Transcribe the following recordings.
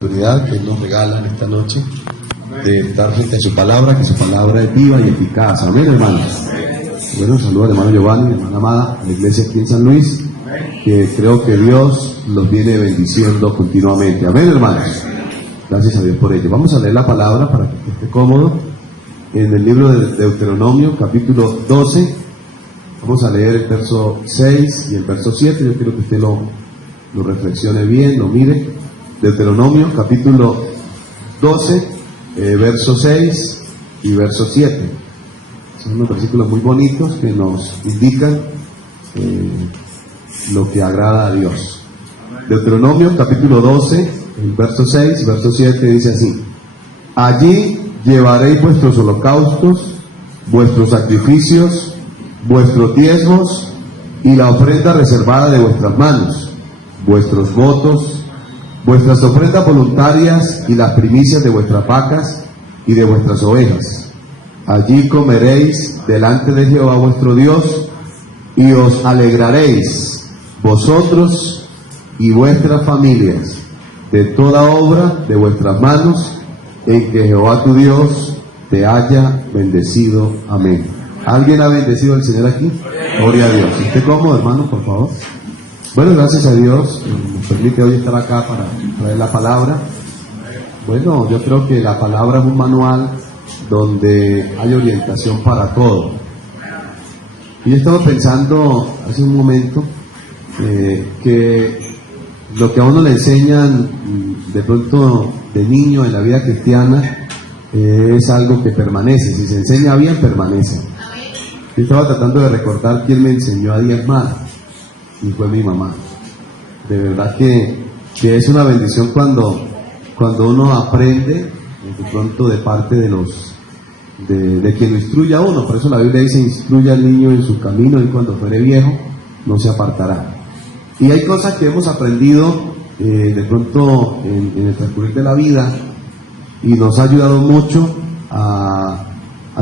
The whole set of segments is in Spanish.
Oportunidad que nos regalan esta noche de estar frente a su palabra, que su palabra es viva y eficaz. Amén, hermanos. Bueno, saludo al hermano Giovanni, hermana Amada, a la iglesia aquí en San Luis, que creo que Dios los viene bendiciendo continuamente. Amén, hermanos. Gracias a Dios por ello. Vamos a leer la palabra para que esté cómodo en el libro de Deuteronomio, capítulo 12. Vamos a leer el verso 6 y el verso 7. Yo quiero que usted lo reflexione bien, lo mire. Deuteronomio capítulo 12, verso 6 y verso 7. Son unos versículos muy bonitos que nos indican lo que agrada a Dios. Deuteronomio capítulo 12, el verso 6 y verso 7 dice así: allí llevaréis vuestros holocaustos, vuestros sacrificios, vuestros diezmos y la ofrenda reservada de vuestras manos, vuestros votos, vuestras ofrendas voluntarias y las primicias de vuestras vacas y de vuestras ovejas. Allí comeréis delante de Jehová vuestro Dios y os alegraréis vosotros y vuestras familias de toda obra de vuestras manos en que Jehová tu Dios te haya bendecido. Amén. ¿Alguien ha bendecido al Señor aquí? Gloria a Dios. ¿Esté cómodo, hermano, por favor? Bueno, gracias a Dios, nos permite hoy estar acá para traer la palabra. Bueno, yo creo que la palabra es un manual donde hay orientación para todo. Y yo estaba pensando hace un momento que lo que a uno le enseñan de pronto de niño en la vida cristiana es algo que permanece. Si se enseña bien, permanece. Yo estaba tratando de recordar quién me enseñó a diezmar. Y fue mi mamá. De verdad que es una bendición cuando uno aprende de pronto de parte de quien lo instruye a uno. Por eso la Biblia dice: instruye al niño en su camino y cuando fuere viejo no se apartará. Y hay cosas que hemos aprendido de pronto en el transcurrir de la vida y nos ha ayudado mucho a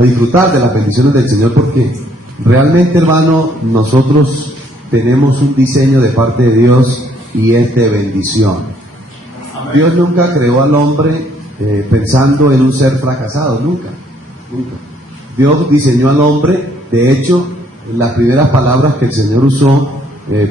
disfrutar de las bendiciones del Señor, porque realmente, hermano, nosotros tenemos un diseño de parte de Dios y es de bendición. Dios nunca creó al hombre pensando en un ser fracasado, nunca. Dios diseñó al hombre. De hecho, las primeras palabras que el Señor usó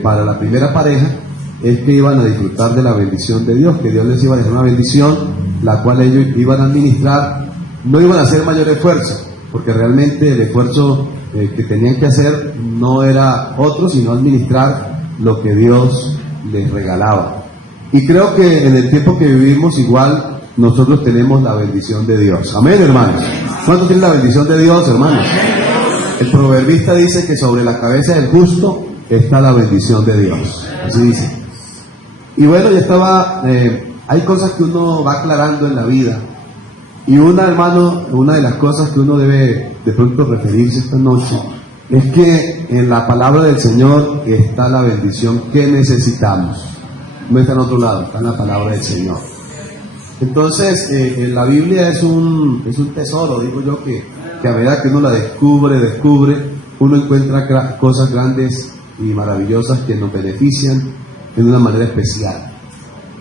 para la primera pareja es que iban a disfrutar de la bendición de Dios, que Dios les iba a dejar una bendición, la cual ellos iban a administrar. No iban a hacer mayor esfuerzo, porque realmente el esfuerzo que tenían que hacer no era otro, sino administrar lo que Dios les regalaba. Y creo que en el tiempo que vivimos igual nosotros tenemos la bendición de Dios. Amén, hermanos. ¿Cuántos tienen la bendición de Dios, hermanos? El proverbista dice que sobre la cabeza del justo está la bendición de Dios. Así dice. Y bueno, ya estaba, hay cosas que uno va aclarando en la vida. Y una de las cosas que uno debe de pronto referirse esta noche es que en la palabra del Señor está la bendición que necesitamos. No está en otro lado, está en la palabra del Señor. Entonces, la Biblia es un tesoro, digo yo, que a medida que uno la descubre, uno encuentra cosas grandes y maravillosas que nos benefician en una manera especial.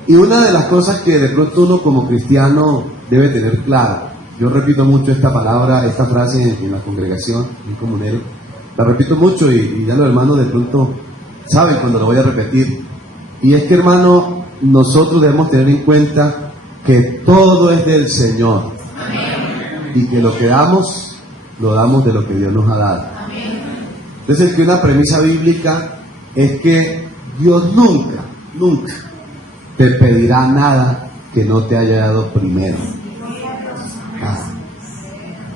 Y una de las cosas que de pronto uno como cristiano debe tener claro, yo repito mucho esta palabra, esta frase en la congregación, en comunero, la repito mucho y ya los hermanos de pronto saben cuando lo voy a repetir, y es que, hermano, nosotros debemos tener en cuenta que todo es del Señor. Amén. Y que lo que damos, lo damos de lo que Dios nos ha dado. Amén. Entonces, que una premisa bíblica es que Dios nunca te pedirá nada que no te haya dado primero.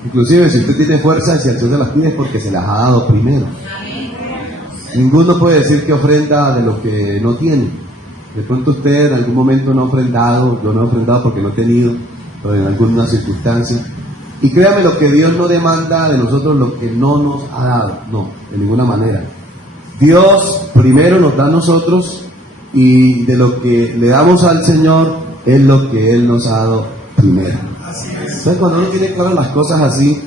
Inclusive si usted tiene fuerzas y al Señor se las pide es porque se las ha dado primero. Ninguno puede decir que ofrenda de lo que no tiene. De pronto usted en algún momento no ha ofrendado, yo no he ofrendado porque no he tenido, pero en alguna circunstancia. Y créame, lo que Dios no demanda de nosotros lo que no nos ha dado, no, de ninguna manera. Dios primero nos da a nosotros, y de lo que le damos al Señor es lo que Él nos ha dado primero. Entonces, cuando uno tiene claras las cosas así,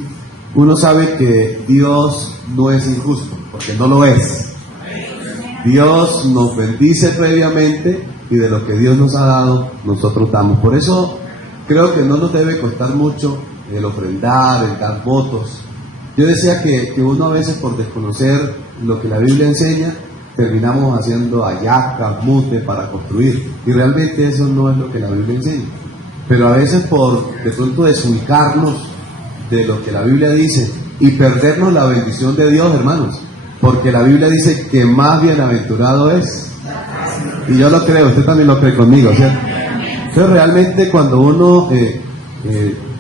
uno sabe que Dios no es injusto, porque no lo es. Dios nos bendice previamente y de lo que Dios nos ha dado, nosotros damos. Por eso creo que no nos debe costar mucho el ofrendar, el dar votos. Yo decía que uno a veces, por desconocer lo que la Biblia enseña, terminamos haciendo hallacas, mute para construir, y realmente eso no es lo que la Biblia enseña. Pero a veces, por de pronto desubicarnos de lo que la Biblia dice y perdernos la bendición de Dios, hermanos, porque la Biblia dice que más bienaventurado es, y yo lo creo, usted también lo cree conmigo, ¿cierto? Entonces realmente cuando uno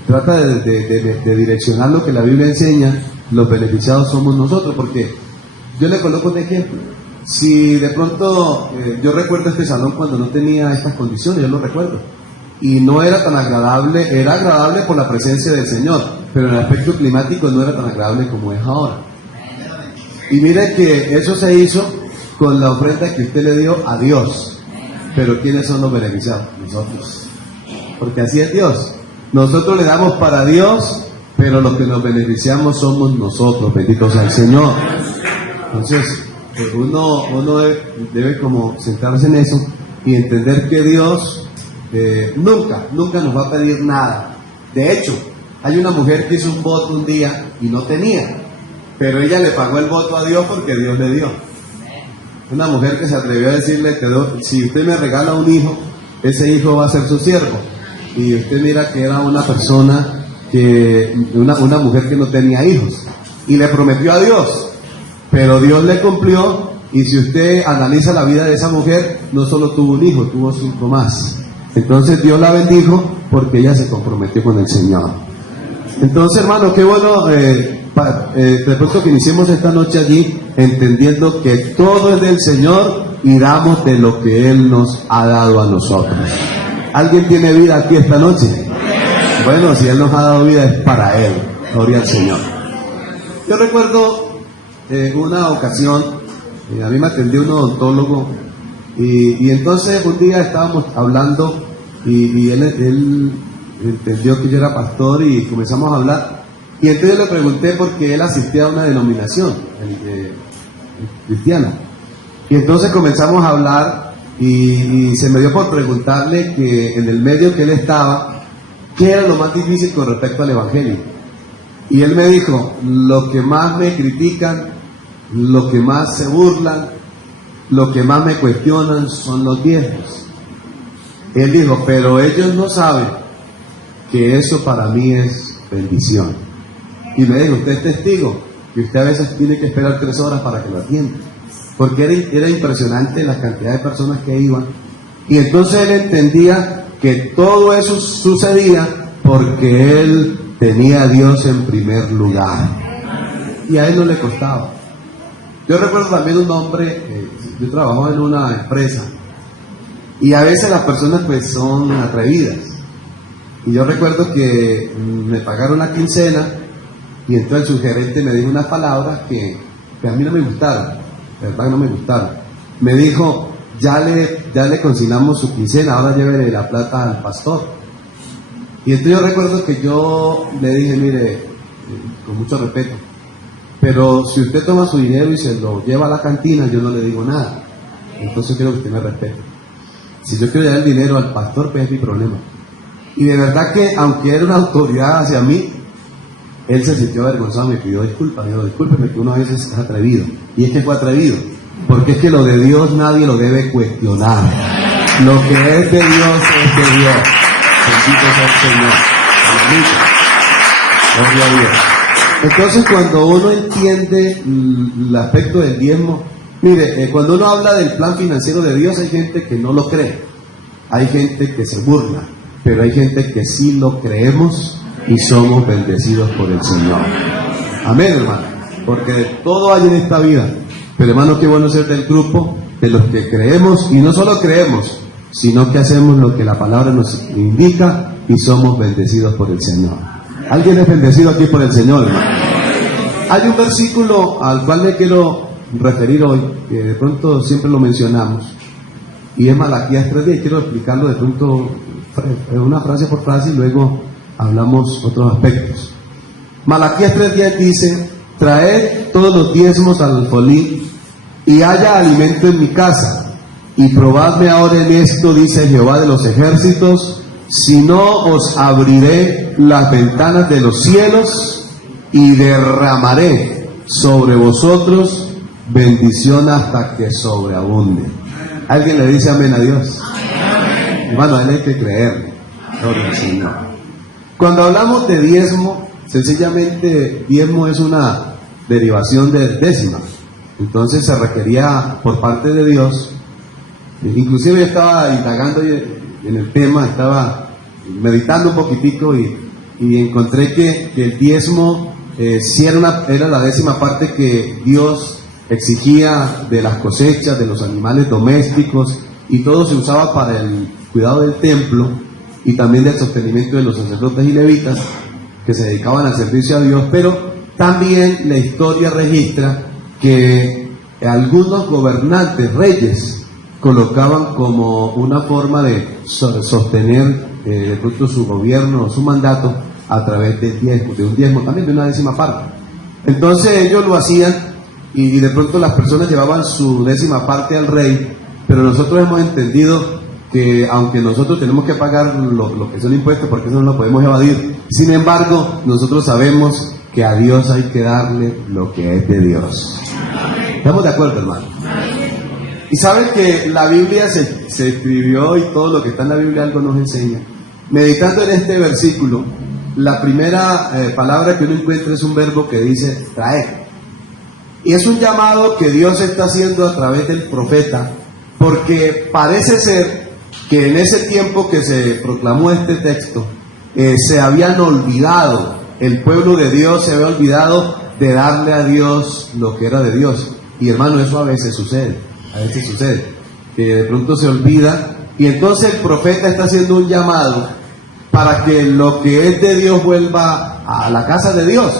trata de direccionar lo que la Biblia enseña, los beneficiados somos nosotros, porque yo le coloco un ejemplo. Si de pronto, yo recuerdo este salón cuando no tenía estas condiciones, yo lo recuerdo, y no era tan agradable, era agradable por la presencia del Señor, pero en el aspecto climático no era tan agradable como es ahora. Y mire que eso se hizo con la ofrenda que usted le dio a Dios. Pero ¿quiénes son los beneficiados? Nosotros. Porque así es Dios. Nosotros le damos para Dios, pero los que nos beneficiamos somos nosotros. Bendito sea el Señor. Entonces, uno debe como sentarse en eso y entender que Dios nunca nos va a pedir nada. De hecho, hay una mujer que hizo un voto un día y no tenía, pero ella le pagó el voto a Dios porque Dios le dio. Una mujer que se atrevió a decirle, si usted me regala un hijo, ese hijo va a ser su siervo. Y usted mira que era una persona, una mujer que no tenía hijos, y le prometió a Dios, pero Dios le cumplió. Y si usted analiza la vida de esa mujer, no solo tuvo un hijo, tuvo 5 más. Entonces Dios la bendijo porque ella se comprometió con el Señor. Entonces, hermano, qué bueno de pronto que iniciemos esta noche allí entendiendo que todo es del Señor y damos de lo que Él nos ha dado a nosotros. ¿Alguien tiene vida aquí esta noche? Bueno, si Él nos ha dado vida es para Él. Gloria al Señor. Yo recuerdo una ocasión, a mí me atendió un odontólogo y entonces un día estábamos hablando y él entendió que yo era pastor y comenzamos a hablar. Y entonces le pregunté por qué él asistía a una denominación cristiana. Y entonces comenzamos a hablar y se me dio por preguntarle que en el medio que él estaba, ¿qué era lo más difícil con respecto al Evangelio? Y él me dijo, lo que más me critican, lo que más se burlan, lo que más me cuestionan son los diezmos. Él dijo, pero ellos no saben que eso para mí es bendición. Y me dijo, usted es testigo, que usted a veces tiene que esperar 3 horas para que lo atienda, porque era impresionante la cantidad de personas que iban. Y entonces él entendía que todo eso sucedía porque él tenía a Dios en primer lugar, y a él no le costaba. Yo recuerdo también un hombre, yo trabajaba en una empresa, y a veces las personas pues son atrevidas, y yo recuerdo que me pagaron la quincena, y entonces el subgerente me dijo unas palabras que a mí no me gustaron, de verdad no me gustaron. Me dijo, ya le consignamos su quincena, ahora llévele la plata al pastor. Y entonces yo recuerdo que yo le dije, mire, con mucho respeto, pero si usted toma su dinero y se lo lleva a la cantina, yo no le digo nada. Entonces quiero que usted me respete. Si yo quiero llevar el dinero al pastor, pues es mi problema. Y de verdad que, aunque era una autoridad hacia mí, él se sintió avergonzado, me pidió disculpas. Dijo, discúlpeme que uno a veces es atrevido. Y es que fue atrevido, porque es que lo de Dios nadie lo debe cuestionar. Lo que es de Dios es de Dios. Bendito sea el Señor. Gloria a Dios. Entonces, cuando uno entiende el aspecto del diezmo, mire, cuando uno habla del plan financiero de Dios, hay gente que no lo cree, hay gente que se burla, pero hay gente que sí lo creemos y somos bendecidos por el Señor. Amén, hermano, porque de todo hay en esta vida. Pero hermano, qué bueno ser del grupo de los que creemos, y no solo creemos, sino que hacemos lo que la palabra nos indica y somos bendecidos por el Señor. ¿Alguien es bendecido aquí por el Señor, hermano? Hay un versículo al cual me quiero referir hoy, que de pronto siempre lo mencionamos, y es Malaquías 3:10. Quiero explicarlo de pronto una frase por frase y luego hablamos otros aspectos. Malaquías 3:10 dice, traed todos los diezmos al alfolí y haya alimento en mi casa, Y probadme ahora en esto, dice Jehová de los ejércitos, si no os abriré las ventanas de los cielos y derramaré sobre vosotros bendición hasta que sobreabunde. ¿Alguien le dice amén a Dios? Amén. Hermano, a él hay que creerle. Gloria al Señor. Cuando hablamos de diezmo, sencillamente diezmo es una derivación de décima. Entonces se requería por parte de Dios. Inclusive yo estaba indagando en el tema, estaba meditando un poquitico y encontré que el diezmo sí era la décima parte que Dios exigía de las cosechas, de los animales domésticos, y todo se usaba para el cuidado del templo y también del sostenimiento de los sacerdotes y levitas que se dedicaban al servicio a Dios. Pero también la historia registra que algunos gobernantes, reyes, colocaban como una forma de sostener de pronto su gobierno, su mandato, a través de un diezmo, también de una décima parte. Entonces ellos lo hacían y de pronto las personas llevaban su décima parte al rey, pero nosotros hemos entendido que aunque nosotros tenemos que pagar lo que son impuestos, porque eso no lo podemos evadir, sin embargo nosotros sabemos que a Dios hay que darle lo que es de Dios. ¿Estamos de acuerdo, hermano? Y saben que la Biblia se escribió, y todo lo que está en la Biblia algo nos enseña. Meditando en este versículo, la primera palabra que uno encuentra es un verbo que dice traer. Y es un llamado que Dios está haciendo a través del profeta, porque parece ser que en ese tiempo que se proclamó este texto, se habían olvidado, el pueblo de Dios se había olvidado de darle a Dios lo que era de Dios. Y hermano, eso a veces sucede, que de pronto se olvida, y entonces el profeta está haciendo un llamado para que lo que es de Dios vuelva a la casa de Dios.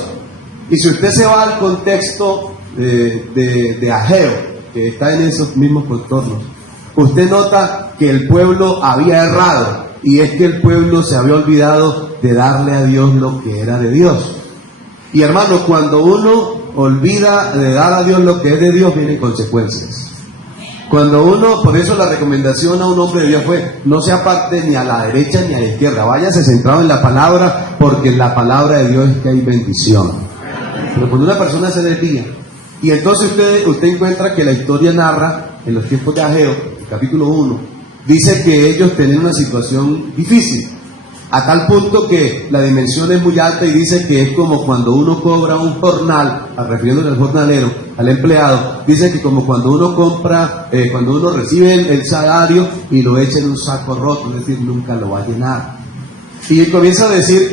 Y si usted se va al contexto de Ageo, que está en esos mismos contornos, usted nota que el pueblo había errado, y es que el pueblo se había olvidado de darle a Dios lo que era de Dios. Y hermano, cuando uno olvida de dar a Dios lo que es de Dios, vienen consecuencias. Cuando uno, por eso la recomendación a un hombre de Dios fue: no se aparte ni a la derecha ni a la izquierda, váyase centrado en la palabra, porque en la palabra de Dios es que hay bendición. Pero cuando una persona se desvía, y entonces usted encuentra que la historia narra, en los tiempos de Ageo, el capítulo 1, dice que ellos tenían una situación difícil, a tal punto que la dimensión es muy alta, y dice que es como cuando uno cobra un jornal, refiriéndose al jornalero, al empleado, dice que como cuando uno compra, cuando uno recibe el salario y lo echa en un saco roto, es decir, nunca lo va a llenar. Y comienza a decir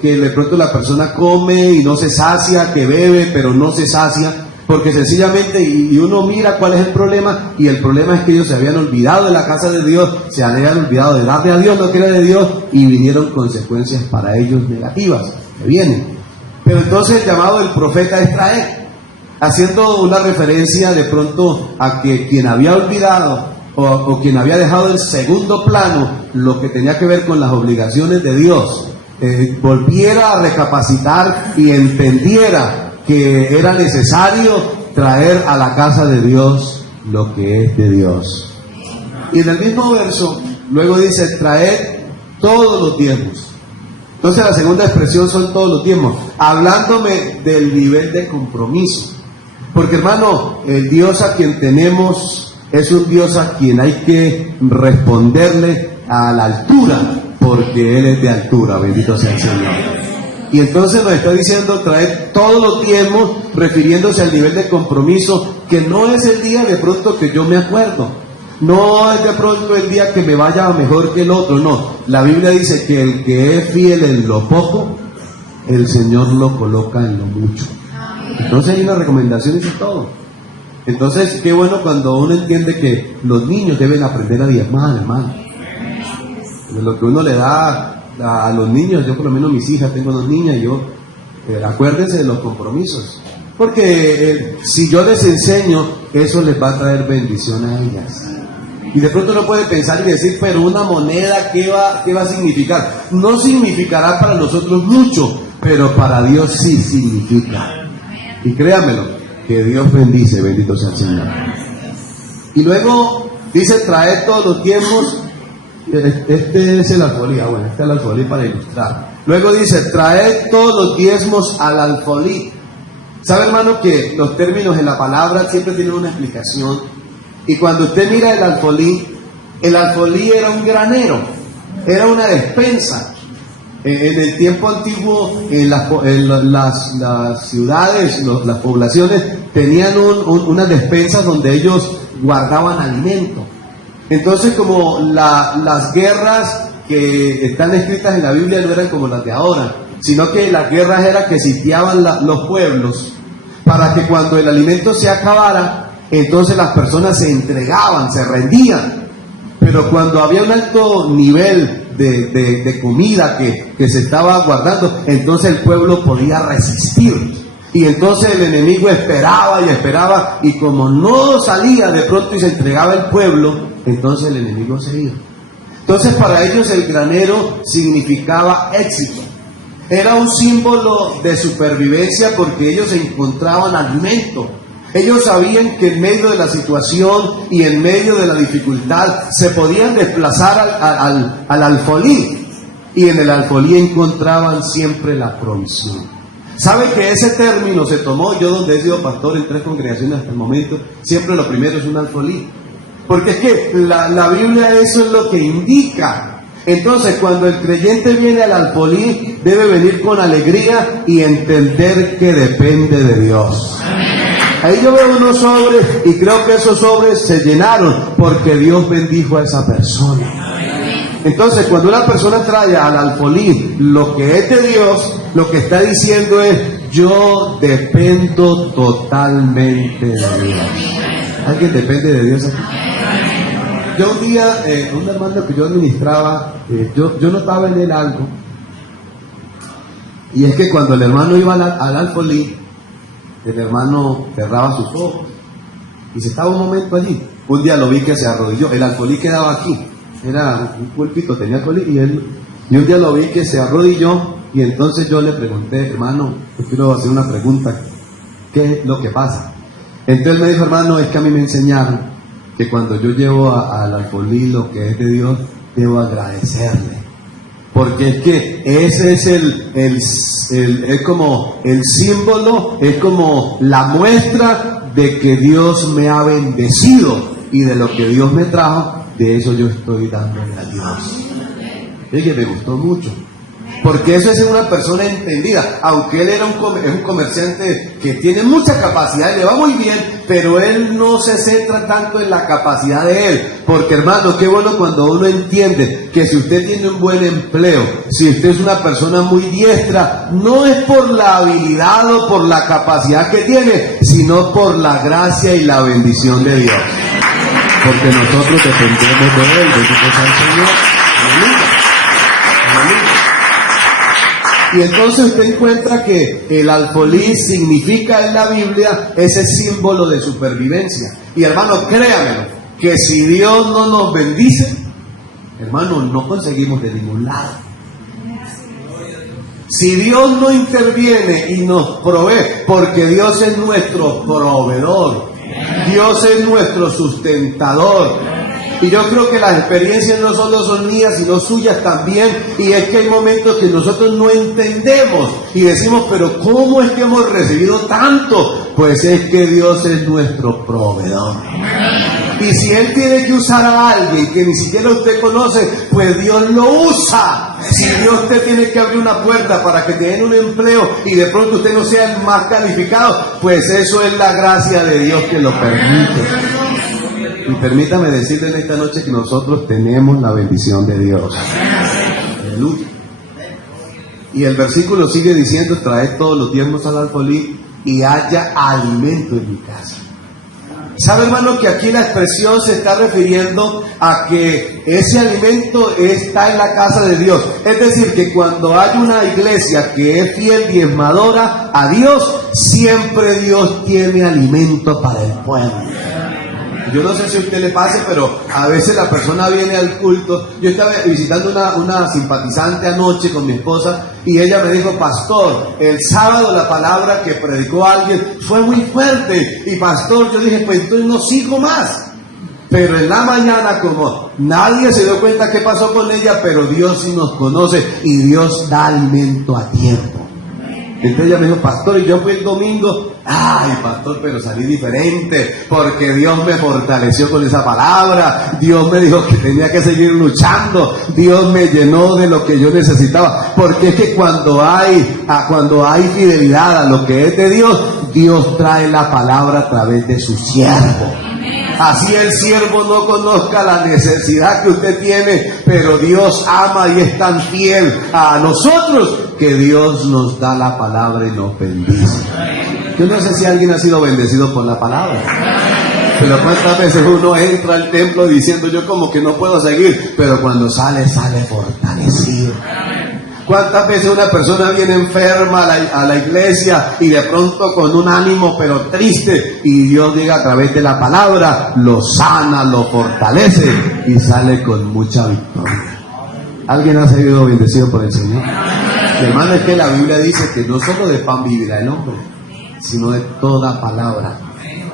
que de pronto la persona come y no se sacia, que bebe pero no se sacia, porque sencillamente, y uno mira cuál es el problema, y el problema es que ellos se habían olvidado de la casa de Dios, se habían olvidado de darle a Dios lo que era de Dios, y vinieron consecuencias para ellos negativas, que vienen. Pero entonces el llamado del profeta es traer, haciendo una referencia de pronto a que quien había olvidado o quien había dejado en segundo plano lo que tenía que ver con las obligaciones de Dios, volviera a recapacitar y entendiera que era necesario traer a la casa de Dios lo que es de Dios. Y en el mismo verso luego dice: traed todos los diezmos. Entonces la segunda expresión son todos los diezmos, hablándome del nivel de compromiso. Porque hermano, el Dios a quien tenemos es un Dios a quien hay que responderle a la altura, porque Él es de altura, bendito sea el Señor. Y entonces nos está diciendo traer todos los diezmos, refiriéndose al nivel de compromiso, que no es el día de pronto que yo me acuerdo, no es de pronto el día que me vaya mejor que el otro, no. La Biblia dice que el que es fiel en lo poco, el Señor lo coloca en lo mucho. Entonces hay una recomendación y todo. Entonces qué bueno cuando uno entiende que los niños deben aprender a diezmar, hermano. De lo que uno le da a los niños, yo por lo menos mis hijas, tengo 2 niñas, y yo, acuérdense de los compromisos, porque si yo les enseño, eso les va a traer bendición a ellas. Y de pronto uno puede pensar y decir: pero una moneda, ¿qué va a significar? No significará para nosotros mucho, pero para Dios sí significa. Y créanmelo, que Dios bendice, bendito sea el Señor. Y luego Dice, traed todos los diezmos. Este es el alfolí, bueno, este es el alfolí para ilustrar. Luego dice, traed todos los diezmos al alfolí. ¿Sabe, hermano, que los términos en la palabra siempre tienen una explicación? Y cuando usted mira el alfolí era un granero, era una despensa. En el tiempo antiguo, en las ciudades, las poblaciones tenían unas despensas donde ellos guardaban alimento. Entonces, como las guerras que están escritas en la Biblia no eran como las de ahora, sino que las guerras eran que sitiaban los pueblos para que cuando el alimento se acabara, entonces las personas se entregaban, se rendían. Pero cuando había un alto nivel de comida que se estaba guardando, entonces el pueblo podía resistir. Y entonces el enemigo esperaba y esperaba, y como no salía de pronto y se entregaba el pueblo, entonces el enemigo se iba. Entonces para ellos el granero significaba éxito. Era un símbolo de supervivencia porque ellos encontraban alimento. Ellos sabían que en medio de la situación y en medio de la dificultad se podían desplazar al alfolí, y en el alfolí encontraban siempre la provisión. ¿Sabe que ese término se tomó? Yo, donde he sido pastor en 3 congregaciones hasta el momento, siempre lo primero es un alfolí, porque es que la Biblia eso es lo que indica. Entonces, cuando el creyente viene al alfolí, debe venir con alegría y entender que depende de Dios. Ahí yo veo unos sobres y creo que esos sobres se llenaron porque Dios bendijo a esa persona. Entonces, cuando una persona trae al alfolí lo que es de Dios, lo que está diciendo es: yo dependo totalmente de Dios. ¿Alguien depende de Dios aquí? Yo un día, un hermano que yo administraba, yo notaba en él algo, y es que cuando el hermano iba al alfolí, el hermano cerraba sus ojos y se estaba un momento allí. Un día lo vi que se arrodilló, el alfolí quedaba aquí, era un púlpito, tenía alfolí, y un día lo vi que se arrodilló, y entonces yo le pregunté: hermano, yo quiero hacer una pregunta, ¿qué es lo que pasa? Entonces él me dijo: hermano, es que a mí me enseñaron que cuando yo llevo al alfolí lo que es de Dios, debo agradecerle. Porque es que ese es es como el símbolo, es como la muestra de que Dios me ha bendecido, y de lo que Dios me trajo, de eso yo estoy dándole a Dios. Es que me gustó mucho, porque eso es una persona entendida. Aunque él es un comerciante que tiene mucha capacidad y le va muy bien, pero él no se centra tanto en la capacidad de él. Porque, hermano, qué bueno cuando uno entiende que si usted tiene un buen empleo, si usted es una persona muy diestra, no es por la habilidad o por la capacidad que tiene, sino por la gracia y la bendición de Dios. Porque nosotros dependemos de él, bendito sea el Señor. Aleluya. Y entonces usted encuentra que el alfolí significa en la Biblia ese símbolo de supervivencia. Y hermano, créamelo, que si Dios no nos bendice, hermano, no conseguimos de ningún lado. Si Dios no interviene y nos provee, porque Dios es nuestro proveedor, Dios es nuestro sustentador. Y yo creo que las experiencias no solo son mías, sino suyas también. Y es que hay momentos que nosotros no entendemos y decimos: pero ¿cómo es que hemos recibido tanto? Pues es que Dios es nuestro proveedor. Y si Él tiene que usar a alguien que ni siquiera usted conoce, pues Dios lo usa. Si Dios te tiene que abrir una puerta para que te den un empleo y de pronto usted no sea el más calificado, pues eso es la gracia de Dios que lo permite. Y permítame decirle en esta noche que nosotros tenemos la bendición de Dios. Aleluya. Y el versículo sigue diciendo: traed todos los diezmos al alfolí y haya alimento en mi casa. ¿Sabe, hermano, que aquí la expresión se está refiriendo a que ese alimento está en la casa de Dios? Es decir, que cuando hay una iglesia que es fiel diezmadora a Dios, siempre Dios tiene alimento para el pueblo. Yo no sé si a usted le pase, pero a veces la persona viene al culto. Yo estaba visitando una simpatizante anoche con mi esposa y ella me dijo: pastor, el sábado la palabra que predicó alguien fue muy fuerte. Y pastor, yo dije: pues entonces no sigo más. Pero en la mañana, como nadie se dio cuenta qué pasó con ella, pero Dios sí nos conoce y Dios da alimento a tiempo. Entonces ella me dijo, pastor, y yo fui el domingo, ay pastor, pero salí diferente, porque Dios me fortaleció con esa palabra, Dios me dijo que tenía que seguir luchando, Dios me llenó de lo que yo necesitaba, porque es que cuando hay fidelidad a lo que es de Dios, Dios trae la palabra a través de su siervo. Así el siervo no conozca la necesidad que usted tiene, pero Dios ama y es tan fiel a nosotros que Dios nos da la palabra y nos bendice. Yo no sé si alguien ha sido bendecido por la palabra, pero cuántas veces uno entra al templo diciendo yo como que no puedo seguir, pero cuando sale fortalecido. ¿Cuántas veces una persona viene enferma a la iglesia y de pronto con un ánimo pero triste, y Dios diga a través de la palabra, lo sana, lo fortalece y sale con mucha victoria? ¿Alguien ha sido bendecido por el Señor? Mi hermano, es que la Biblia dice que no solo de pan vivirá el hombre, sino de toda palabra.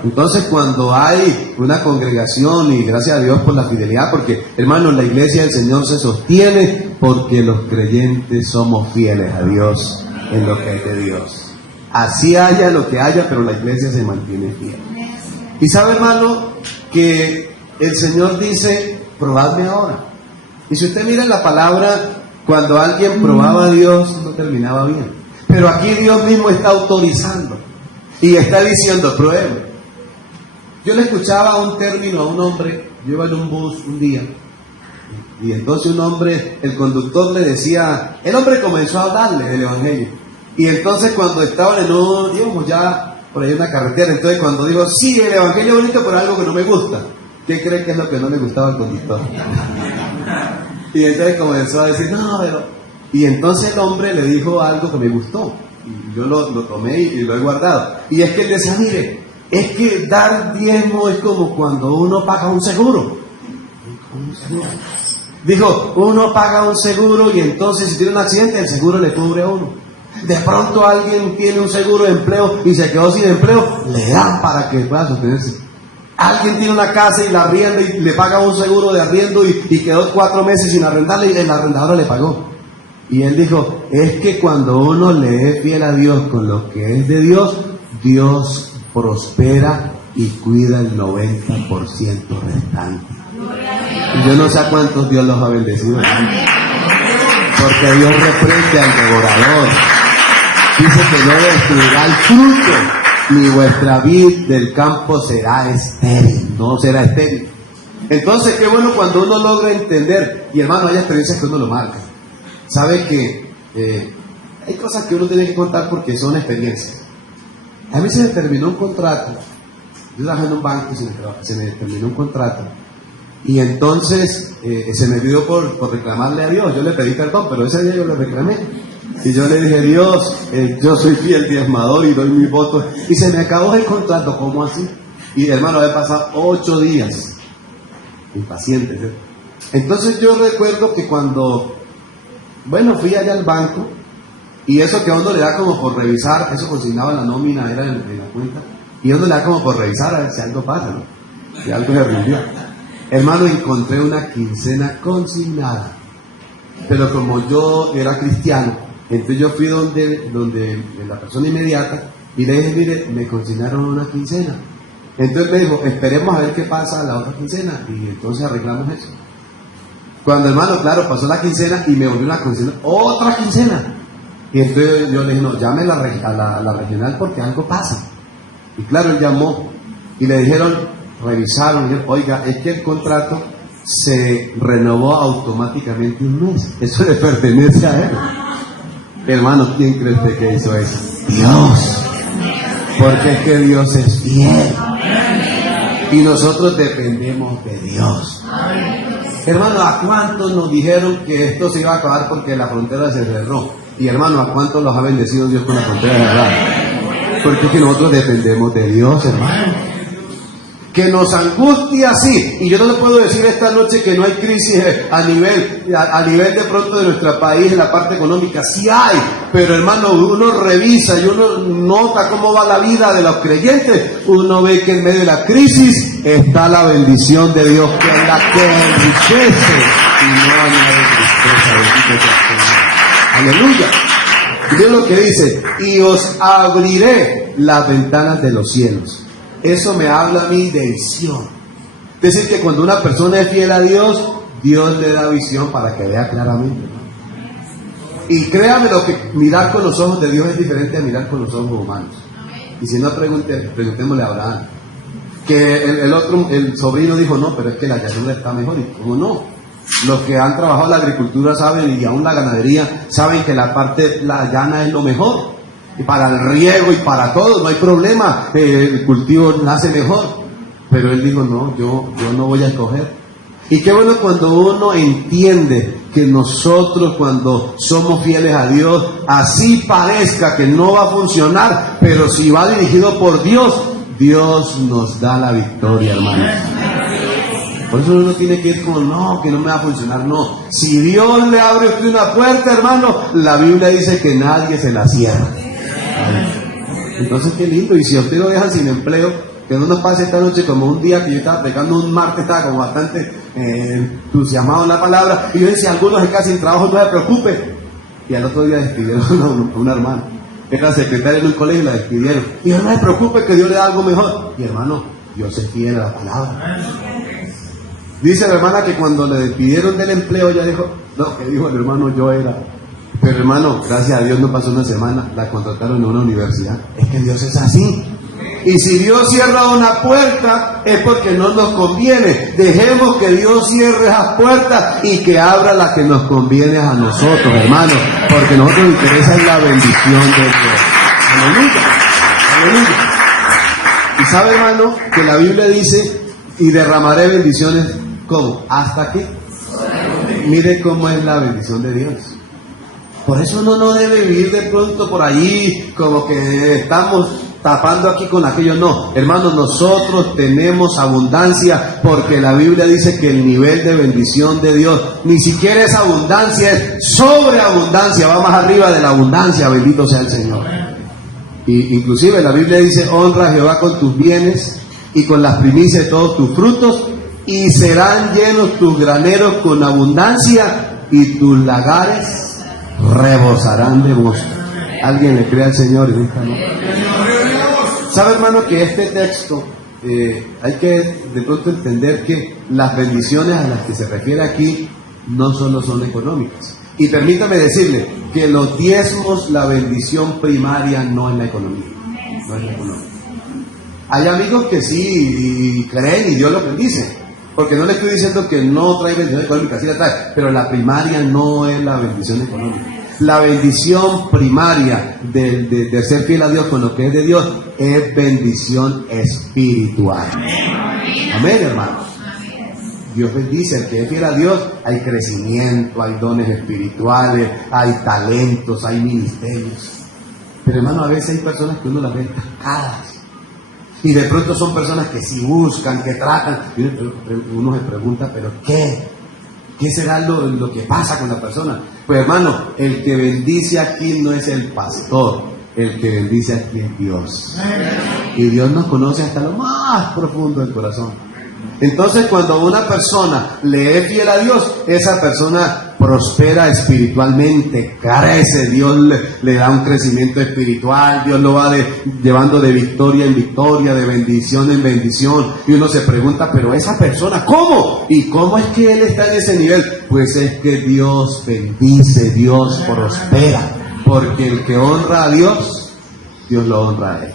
Entonces, cuando hay una congregación, y gracias a Dios por la fidelidad, porque hermanos, la iglesia del Señor se sostiene porque los creyentes somos fieles a Dios en lo que es de Dios. Así haya lo que haya, pero la iglesia se mantiene fiel. Y sabe, hermano, que el Señor dice, probadme ahora. Y si usted mira en la palabra, cuando alguien probaba a Dios, no terminaba bien. Pero aquí Dios mismo está autorizando y está diciendo, pruebe. Yo le escuchaba un término a un hombre, yo iba en un bus un día, y entonces un hombre, el conductor le decía, el hombre comenzó a hablarle del evangelio, y entonces cuando estaban íbamos ya por ahí en una carretera, entonces cuando digo, sí, el evangelio es bonito, pero algo que no me gusta, ¿qué cree que es lo que no le gustaba al conductor? Y entonces comenzó a decir, no, pero... Y entonces el hombre le dijo algo que me gustó, y yo lo tomé y lo he guardado, y es que él decía, mire, es que dar diezmo es como cuando uno paga un seguro. Dijo, uno paga un seguro y entonces si tiene un accidente el seguro le cubre a uno. De pronto alguien tiene un seguro de empleo y se quedó sin empleo, le dan para que pueda sostenerse. Alguien tiene una casa y la arrienda y le paga un seguro de arriendo y quedó 4 meses sin arrendarle y el arrendador le pagó. Y él dijo, es que cuando uno le es fiel a Dios con lo que es de Dios, Dios prospera y cuida el 90% restante. Y yo no sé a cuántos Dios los ha bendecido, porque Dios reprende al devorador. Dice que no destruirá el fruto, ni vuestra vid del campo será estéril, no será estéril. Entonces, qué bueno cuando uno logra entender, y hermano, hay experiencias que uno lo marca. Sabe que hay cosas que uno tiene que contar porque son experiencias. A mí se me terminó un contrato, yo trabajé en un banco y se me terminó un contrato, y entonces se me pidió por reclamarle a Dios. Yo le pedí perdón, pero ese día yo le reclamé, y yo le dije, Dios, yo soy fiel diezmador y doy mi voto, y se me acabó el contrato. ¿Cómo así? Y hermano, había pasado 8 días, impaciente, ¿sí? Entonces yo recuerdo que cuando, fui allá al banco, y eso que a uno le da como por revisar, eso consignaba en la nómina, era en la cuenta, y a uno le da como por revisar a ver si algo pasa, ¿no? Si algo se rindió. Hermano, encontré una quincena consignada, pero como yo era cristiano, entonces yo fui donde la persona inmediata y le dije, mire, me consignaron una quincena. Entonces me dijo, esperemos a ver qué pasa la otra quincena y entonces arreglamos eso. Cuando, hermano, claro, pasó la quincena y me volvió una consigna, otra quincena. Y entonces yo le dije, no, llame a la regional porque algo pasa. Y claro, él llamó y le dijeron, revisaron, y dijeron, oiga, es que el contrato se renovó automáticamente un mes. Eso le pertenece a él. Hermano, ¿quién cree usted que hizo eso? Dios. Porque es que Dios es fiel. Y nosotros dependemos de Dios. Hermano, ¿a cuántos nos dijeron que esto se iba a acabar porque la frontera se cerró? Y hermano, ¿a cuántos los ha bendecido Dios con la frontera cerrada? Porque es que nosotros dependemos de Dios, hermano. Que nos angustia, sí, y yo no le puedo decir esta noche que no hay crisis a nivel de pronto de nuestro país en la parte económica, sí hay, pero hermano, uno revisa y uno nota cómo va la vida de los creyentes, uno ve que en medio de la crisis está la bendición de Dios, que es la que enriquece y no añade tristeza. Aleluya. Y Dios lo que dice, y os abriré las ventanas de los cielos. Eso me habla a mí de visión. Es decir, que cuando una persona es fiel a Dios, Dios le da visión para que vea claramente, ¿no? Y créame lo que mirar con los ojos de Dios es diferente a mirar con los ojos humanos. Y si no, preguntémosle a Abraham. Que el sobrino dijo, no, pero es que la llanura está mejor. Y cómo no. Los que han trabajado la agricultura saben, y aún la ganadería, saben que la llana es lo mejor. Y para el riego y para todo, no hay problema, el cultivo nace mejor. Pero él dijo, no, yo no voy a escoger. Y qué bueno cuando uno entiende que nosotros cuando somos fieles a Dios, así parezca que no va a funcionar, pero si va dirigido por Dios, Dios nos da la victoria, hermanos. Por eso uno tiene que ir como, no, que no me va a funcionar, no. Si Dios le abre a usted una puerta, hermano, la Biblia dice que nadie se la cierra. Entonces qué lindo, y si a usted lo dejan sin empleo, que no nos pase esta noche como un día que yo estaba pegando un martes, estaba como bastante entusiasmado en la palabra, y yo decía, algunos se quedan sin trabajo, no se preocupe. Y al otro día despidieron a una hermana, era secretaria en un colegio y la despidieron. Y yo, no se preocupe que Dios le da algo mejor. Y hermano, Dios se fiel a la palabra. Dice la hermana que cuando le despidieron del empleo, ella dijo, no, que dijo el hermano, yo era. Pero hermano, gracias a Dios no pasó una semana, la contrataron en una universidad. Es que Dios es así. Y si Dios cierra una puerta, es porque no nos conviene. Dejemos que Dios cierre esas puertas y que abra la que nos conviene a nosotros, hermanos. Porque a nosotros nos interesa la bendición de Dios. Aleluya. Aleluya. Y sabe, hermano, que la Biblia dice, y derramaré bendiciones, ¿cómo? ¿Hasta aquí? Mire cómo es la bendición de Dios. Por eso uno no debe vivir de pronto por allí como que estamos tapando aquí con aquello. No, hermanos, nosotros tenemos abundancia porque la Biblia dice que el nivel de bendición de Dios ni siquiera es abundancia, es sobreabundancia, va más arriba de la abundancia, bendito sea el Señor. Y inclusive la Biblia dice, honra a Jehová con tus bienes y con las primicias de todos tus frutos, y serán llenos tus graneros con abundancia y tus lagares rebosarán de mosto. ¿Alguien le cree al Señor en esta noche? ¿Sabe, hermano, que este texto hay que de pronto entender que las bendiciones a las que se refiere aquí no solo son económicas? Y permítame decirle que los diezmos, la bendición primaria no es la economía. No es la economía. Hay amigos que sí creen y Dios lo bendice. Porque no le estoy diciendo que no trae bendición económica, sí la trae, pero la primaria no es la bendición económica. La bendición primaria de ser fiel a Dios con lo que es de Dios es bendición espiritual. Amén, hermanos. Dios bendice, el que es fiel a Dios, hay crecimiento, hay dones espirituales, hay talentos, hay ministerios. Pero hermano, a veces hay personas que uno las ve estancadas. Y de pronto son personas que sí buscan, que tratan. Y uno se pregunta, ¿pero qué? ¿Qué será lo que pasa con la persona? Pues hermano, el que bendice aquí no es el pastor, el que bendice aquí es Dios. Y Dios nos conoce hasta lo más profundo del corazón. Entonces, cuando una persona le es fiel a Dios, esa persona prospera espiritualmente, crece, Dios le da un crecimiento espiritual, Dios lo va llevando de victoria en victoria, de bendición en bendición, y uno se pregunta, pero esa persona, ¿cómo? ¿Y cómo es que él está en ese nivel? Pues es que Dios bendice, Dios prospera, porque el que honra a Dios, Dios lo honra a él.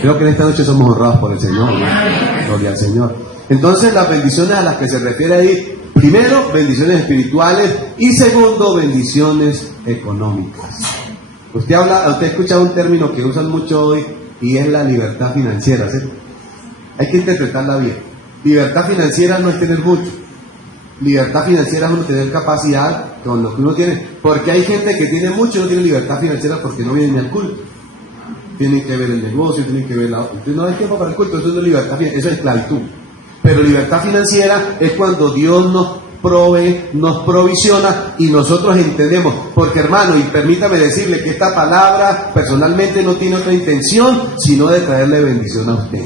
Creo que en esta noche somos honrados por el Señor, ¿no? Gloria al Señor. Entonces, las bendiciones a las que se refiere ahí, primero, bendiciones espirituales, y segundo, bendiciones económicas. Usted escucha un término que usan mucho hoy, y es la libertad financiera, ¿sí? Hay que interpretarla bien. Libertad financiera no es tener mucho. Libertad financiera es uno tener capacidad con lo que uno tiene. Porque hay gente que tiene mucho y no tiene libertad financiera porque no viene ni al culto. tienen que ver el negocio, tienen que ver la otra. Entonces no hay tiempo para el culto, eso no es libertad financiera, eso es esclavitud. Pero libertad financiera es cuando Dios nos provee, nos provisiona y nosotros entendemos. Porque hermano, y permítame decirle que esta palabra personalmente no tiene otra intención sino de traerle bendición a usted.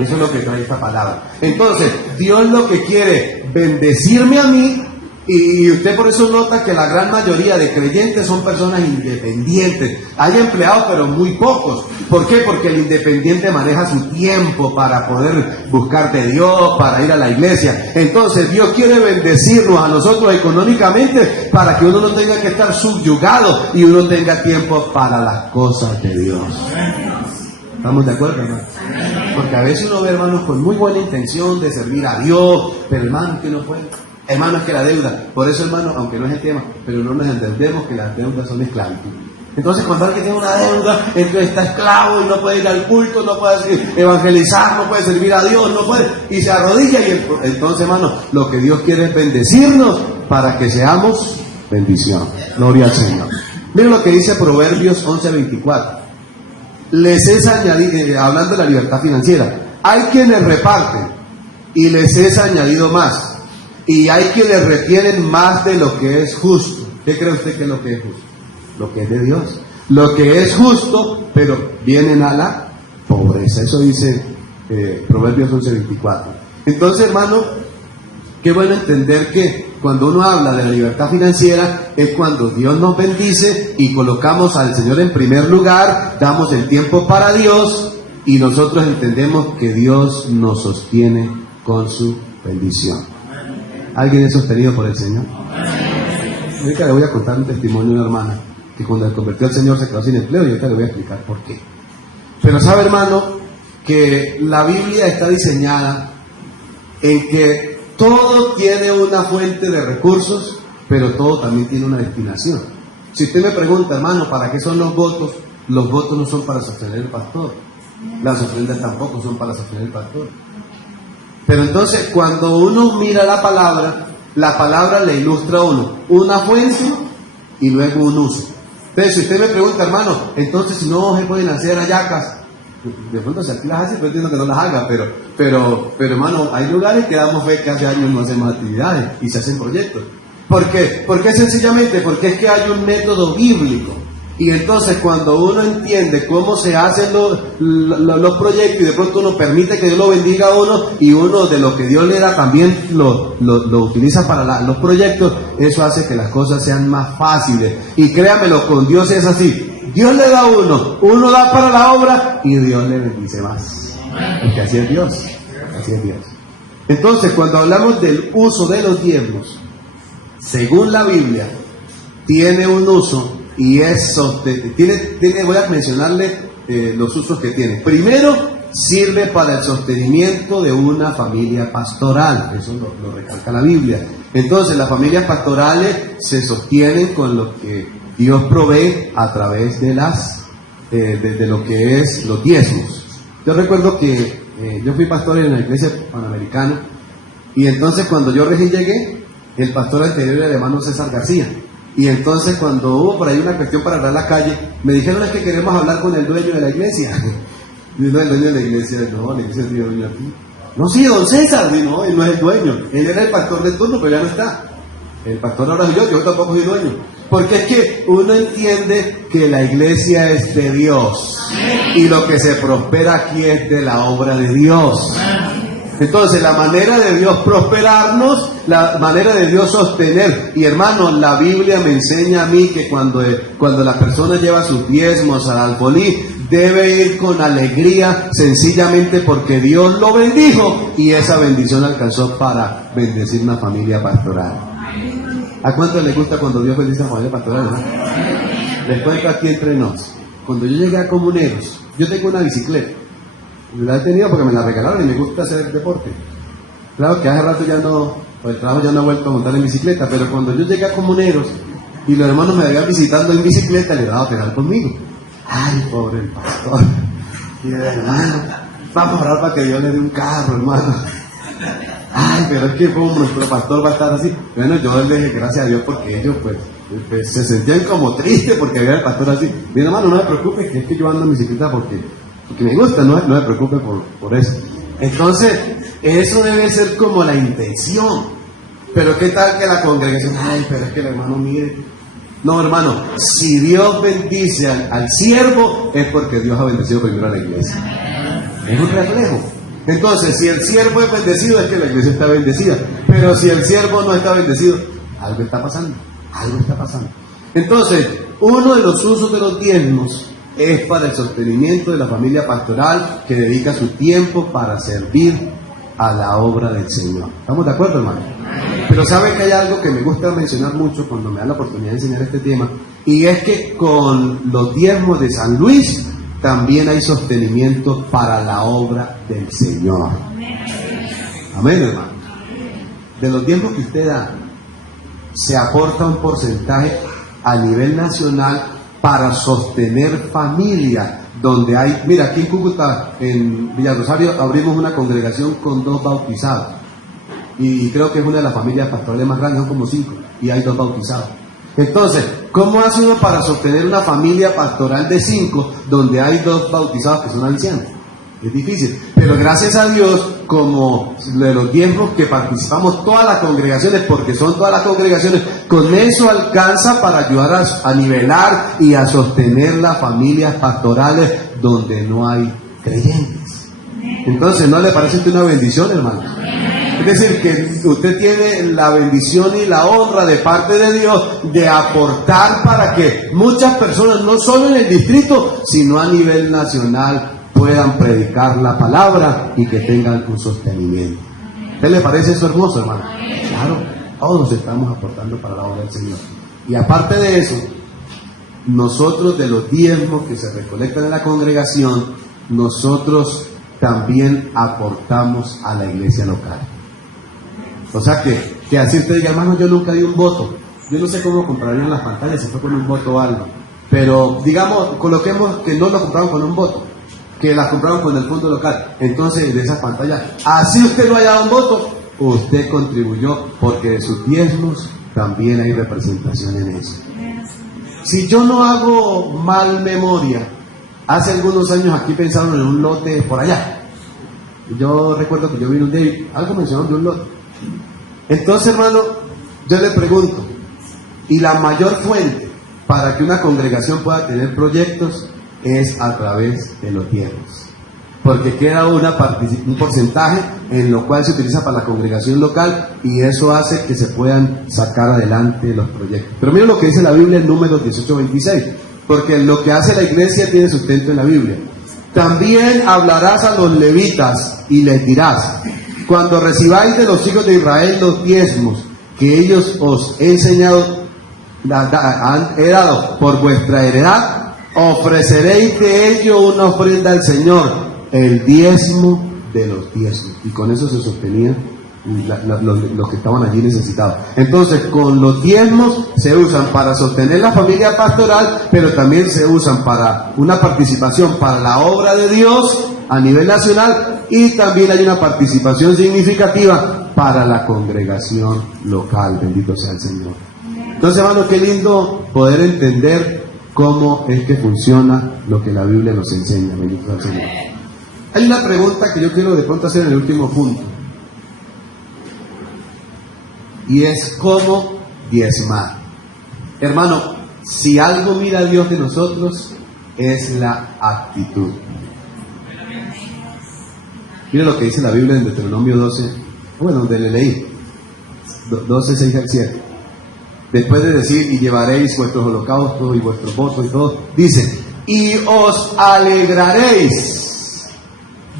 Eso es lo que trae esta palabra. Entonces, Dios lo que quiere bendecirme a mí, y usted por eso nota que la gran mayoría de creyentes son personas independientes. Hay empleados, pero muy pocos. ¿Por qué? Porque el independiente maneja su tiempo para poder buscar de Dios, para ir a la iglesia. Entonces, Dios quiere bendecirnos a nosotros económicamente para que uno no tenga que estar subyugado y uno tenga tiempo para las cosas de Dios. ¿Estamos de acuerdo, hermano? Porque a veces uno ve hermanos con muy buena intención de servir a Dios, pero hermano, que no puede. Hermano, es que la deuda, por eso hermano, aunque no es el tema, pero no nos entendemos que las deudas son esclavitud. Entonces cuando alguien tiene una deuda, entonces está esclavo y no puede ir al culto, no puede evangelizar, no puede servir a Dios, no puede, y se arrodilla y entonces hermano, lo que Dios quiere es bendecirnos para que seamos bendición. Gloria al Señor. Miren lo que dice Proverbios 11:24. Les es añadido, hablando de la libertad financiera, hay quienes reparten y les es añadido más. Y hay quienes retienen más de lo que es justo. ¿Qué cree usted que es lo que es justo? Lo que es de Dios. Lo que es justo, pero vienen a la pobreza. Eso dice Proverbios 11:24. Entonces, hermano, qué bueno entender que cuando uno habla de la libertad financiera es cuando Dios nos bendice y colocamos al Señor en primer lugar, damos el tiempo para Dios y nosotros entendemos que Dios nos sostiene con su bendición. ¿Alguien es sostenido por el Señor? Ahorita le voy a contar un testimonio de una hermana que cuando se convirtió al Señor se quedó sin empleo y ahorita le voy a explicar por qué. Pero sabe, hermano, que la Biblia está diseñada en que todo tiene una fuente de recursos, pero todo también tiene una destinación. Si usted me pregunta, hermano, ¿para qué son los votos? Los votos no son para sostener el pastor. Las ofrendas tampoco son para sostener el pastor. Pero entonces cuando uno mira la palabra le ilustra a uno una fuente y luego un uso. Entonces si usted me pregunta, hermano, entonces si no se pueden hacer hallacas, de pronto si aquí las hace, pero entiendo que no las haga, pero hermano, hay lugares que damos fe que hace años no hacemos actividades y se hacen proyectos. ¿Por qué? Porque sencillamente, porque es que hay un método bíblico. Y entonces cuando uno entiende cómo se hacen los proyectos y de pronto uno permite que Dios lo bendiga a uno y uno de lo que Dios le da también lo utiliza para los proyectos, eso hace que las cosas sean más fáciles. Y créamelo, con Dios es así. Dios le da a uno da para la obra y Dios le bendice más. Porque así es Dios. Así es Dios. Entonces cuando hablamos del uso de los diezmos, según la Biblia, tiene un uso. Y eso voy a mencionarle los usos que tiene. Primero, sirve para el sostenimiento de una familia pastoral. Eso lo recalca la Biblia. Entonces, las familias pastorales se sostienen con lo que Dios provee a través de de lo que es los diezmos. Yo recuerdo que yo fui pastor en la iglesia Panamericana y entonces cuando yo recién llegué, el pastor anterior era el hermano César García. Y entonces cuando hubo por ahí una cuestión para arreglar la calle, me dijeron es que queremos hablar con el dueño de la iglesia. Y el dueño de la iglesia, no, la iglesia es dueño aquí. No, sí, don César, no, él no es el dueño. Él era el pastor de turno, pero ya no está. El pastor ahora soy yo tampoco soy dueño. Porque es que uno entiende que la iglesia es de Dios. Y lo que se prospera aquí es de la obra de Dios. Entonces la manera de Dios prosperarnos, la manera de Dios sostener, y hermanos, la Biblia me enseña a mí que cuando la persona lleva sus diezmos al alfolí, debe ir con alegría, sencillamente porque Dios lo bendijo y esa bendición alcanzó para bendecir una familia pastoral. ¿A cuánto les gusta cuando Dios bendice a una familia pastoral, ¿verdad? Les cuento aquí entre nos. Cuando yo llegué a Comuneros, yo tengo una bicicleta. La he tenido porque me la regalaron y me gusta hacer deporte. Claro que hace rato ya no, por el trabajo ya no he vuelto a montar en bicicleta, pero cuando yo llegué a Comuneros y los hermanos me habían visitando en bicicleta, le daba a pegar conmigo. Ay, pobre el pastor. Y de hermano, vamos a orar para que Dios le dé un carro, hermano. Ay, pero es que como nuestro pastor va a estar así. Bueno, yo le dije gracias a Dios porque ellos pues pues, se sentían como tristes porque había el pastor así. Mi hermano, no se preocupe, que es que yo ando en bicicleta porque me gusta, no se preocupe por eso. Entonces, eso debe ser como la intención. Pero qué tal que la congregación, ay, pero es que el hermano mire. No, hermano, si Dios bendice al siervo, es porque Dios ha bendecido primero a la iglesia. Es un reflejo. Entonces, si el siervo es bendecido, es que la iglesia está bendecida. Pero si el siervo no está bendecido, algo está pasando. Algo está pasando. Entonces, uno de los usos de los diezmos es para el sostenimiento de la familia pastoral que dedica su tiempo para servir a la obra del Señor. ¿Estamos de acuerdo, hermano? Pero saben que hay algo que me gusta mencionar mucho cuando me dan la oportunidad de enseñar este tema, y es que con los diezmos de San Luis también hay sostenimiento para la obra del Señor. Amén, hermano. De los diezmos que usted da, se aporta un porcentaje a nivel nacional para sostener familias donde hay, mira, aquí en Cúcuta, en Villarosario, abrimos una congregación con 2 bautizados, y creo que es una de las familias pastorales más grandes, son como 5, y hay 2 bautizados. Entonces, ¿cómo hace uno para sostener una familia pastoral de 5 donde hay 2 bautizados que son ancianos? Es difícil, pero gracias a Dios, como de los diezmos que participamos todas las congregaciones, porque son todas las congregaciones, con eso alcanza para ayudar a nivelar y a sostener las familias pastorales donde no hay creyentes. Entonces, ¿no le parece una bendición, hermano? Es decir, que usted tiene la bendición y la honra de parte de Dios de aportar para que muchas personas, no solo en el distrito, sino a nivel nacional, puedan predicar la palabra y que tengan un sostenimiento. ¿Qué le parece eso hermoso, hermano? Claro, todos estamos aportando para la obra del Señor. Y aparte de eso, nosotros de los diezmos que se recolectan en la congregación, nosotros también aportamos a la iglesia local. O sea que así usted diga, hermano, yo nunca di un voto. Yo no sé cómo comprarían las pantallas si fue con un voto o algo. Pero digamos, coloquemos que no lo compraron con un voto, que las compraron con el fondo local. Entonces, de esas pantallas, así usted no haya dado un voto, usted contribuyó, porque de sus diezmos también hay representación en eso. Si yo no hago mal memoria, hace algunos años aquí pensaron en un lote por allá. Yo recuerdo que yo vine un día y algo mencionaron de un lote. Entonces, hermano, yo le pregunto, ¿y la mayor fuente para que una congregación pueda tener proyectos es a través de los diezmos? Porque queda un porcentaje en lo cual se utiliza para la congregación local y eso hace que se puedan sacar adelante los proyectos. Pero mira lo que dice la Biblia en Números 18:26, porque lo que hace la iglesia tiene sustento en la Biblia. También hablarás a los levitas y les dirás: cuando recibáis de los hijos de Israel los diezmos que ellos os he enseñado, he dado por vuestra heredad, ofreceréis de ello una ofrenda al Señor, el diezmo de los diezmos. Y con eso se sostenían los que estaban allí necesitados. Entonces, con los diezmos se usan para sostener la familia pastoral, pero también se usan para una participación para la obra de Dios a nivel nacional, y también hay una participación significativa para la congregación local. Bendito sea el Señor. Entonces, hermano, qué lindo poder entender cómo es que funciona lo que la Biblia nos enseña. Bendito sea el Señor. Hay una pregunta que yo quiero de pronto hacer en el último punto, y es cómo diezmar. Hermano, si algo mira a Dios de nosotros, es la actitud. Mira lo que dice la Biblia en Deuteronomio 12, bueno, donde le leí, 12, 6 al 7. Después de decir, y llevaréis vuestros holocaustos y vuestros votos y todo, dice, y os alegraréis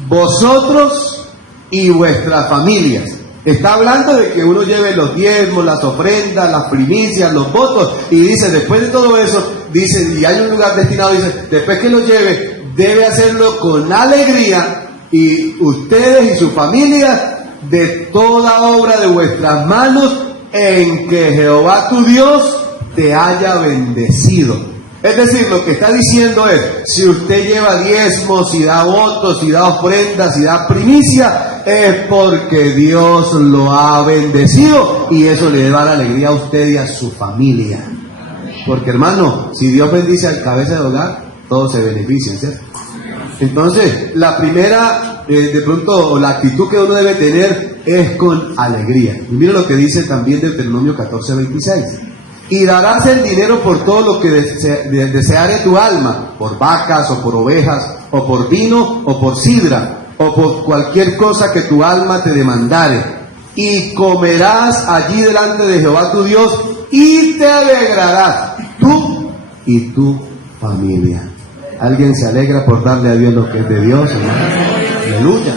vosotros y vuestras familias. Está hablando de que uno lleve los diezmos, las ofrendas, las primicias, los votos, y dice, después de todo eso, dice, y hay un lugar destinado, dice, después que lo lleve, debe hacerlo con alegría, y ustedes y su familia, de toda obra de vuestras manos, en que Jehová tu Dios te haya bendecido. Es decir, lo que está diciendo es, si usted lleva diezmos, y da votos, y da ofrendas, y da primicia, es porque Dios lo ha bendecido, y eso le da la alegría a usted y a su familia. Porque hermano, si Dios bendice al cabeza de hogar, todos se benefician, ¿cierto? Entonces, la primera, de pronto, la actitud que uno debe tener es con alegría. Y mira lo que dice también Deuteronomio 14:26. Y darás el dinero por todo lo que deseare tu alma, por vacas o por ovejas, o por vino o por sidra, o por cualquier cosa que tu alma te demandare. Y comerás allí delante de Jehová tu Dios, y te alegrarás, tú y tu familia. ¿Alguien se alegra por darle a Dios lo que es de Dios, hermano? Aleluya.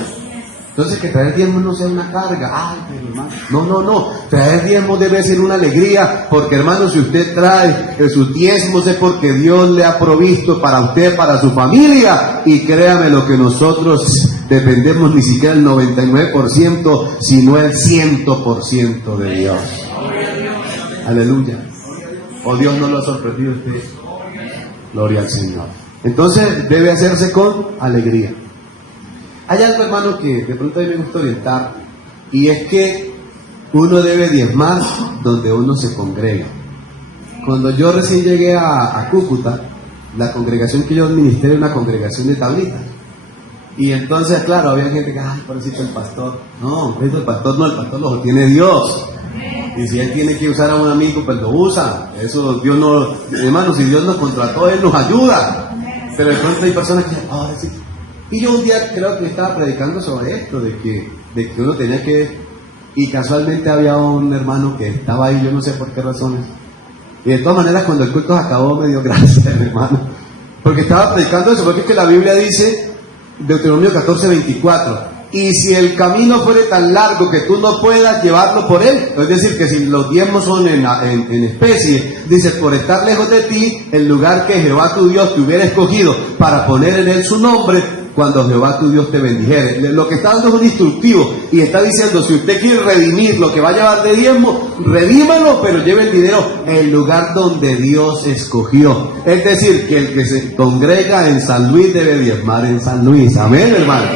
Entonces, que traer diezmos no sea una carga. Ay, pero hermano, no. Traer diezmos debe ser una alegría, porque hermano, si usted trae sus diezmos es porque Dios le ha provisto para usted, para su familia. Y créame, lo que nosotros dependemos ni siquiera el 99%, sino el 100% de Dios. Aleluya. ¿O Dios no lo ha sorprendido a usted? Gloria al Señor. Entonces debe hacerse con alegría. Hay algo, hermano, que de pronto a mí me gusta orientar, y es que uno debe diezmar donde uno se congrega. Cuando yo recién llegué a Cúcuta, la congregación que yo administré era una congregación de tablitas. Y entonces, claro, había gente que, ay, pobrecito el pastor. No, el pastor no, el pastor lo tiene Dios. Y si él tiene que usar a un amigo, pues lo usa. Eso Dios no, hermano, si Dios nos contrató, Él nos ayuda. Pero de pronto hay personas que, sí. Y yo un día creo que estaba predicando sobre esto, de que uno tenía que, y casualmente había un hermano que estaba ahí, yo no sé por qué razones. Y de todas maneras, cuando el culto se acabó, me dio gracias, hermano. Porque estaba predicando eso, porque es que la Biblia dice, Deuteronomio 14:24, y si el camino fuere tan largo que tú no puedas llevarlo por él, es decir, que si los diezmos son en especie, dice, por estar lejos de ti, el lugar que Jehová tu Dios te hubiera escogido para poner en él su nombre, cuando Jehová tu Dios te bendijere. Lo que está dando es un instructivo, y está diciendo, si usted quiere redimir lo que va a llevar de diezmo, redímalo, pero lleve el dinero en el lugar donde Dios escogió. Es decir, que el que se congrega en San Luis debe diezmar en San Luis. Amén, hermano.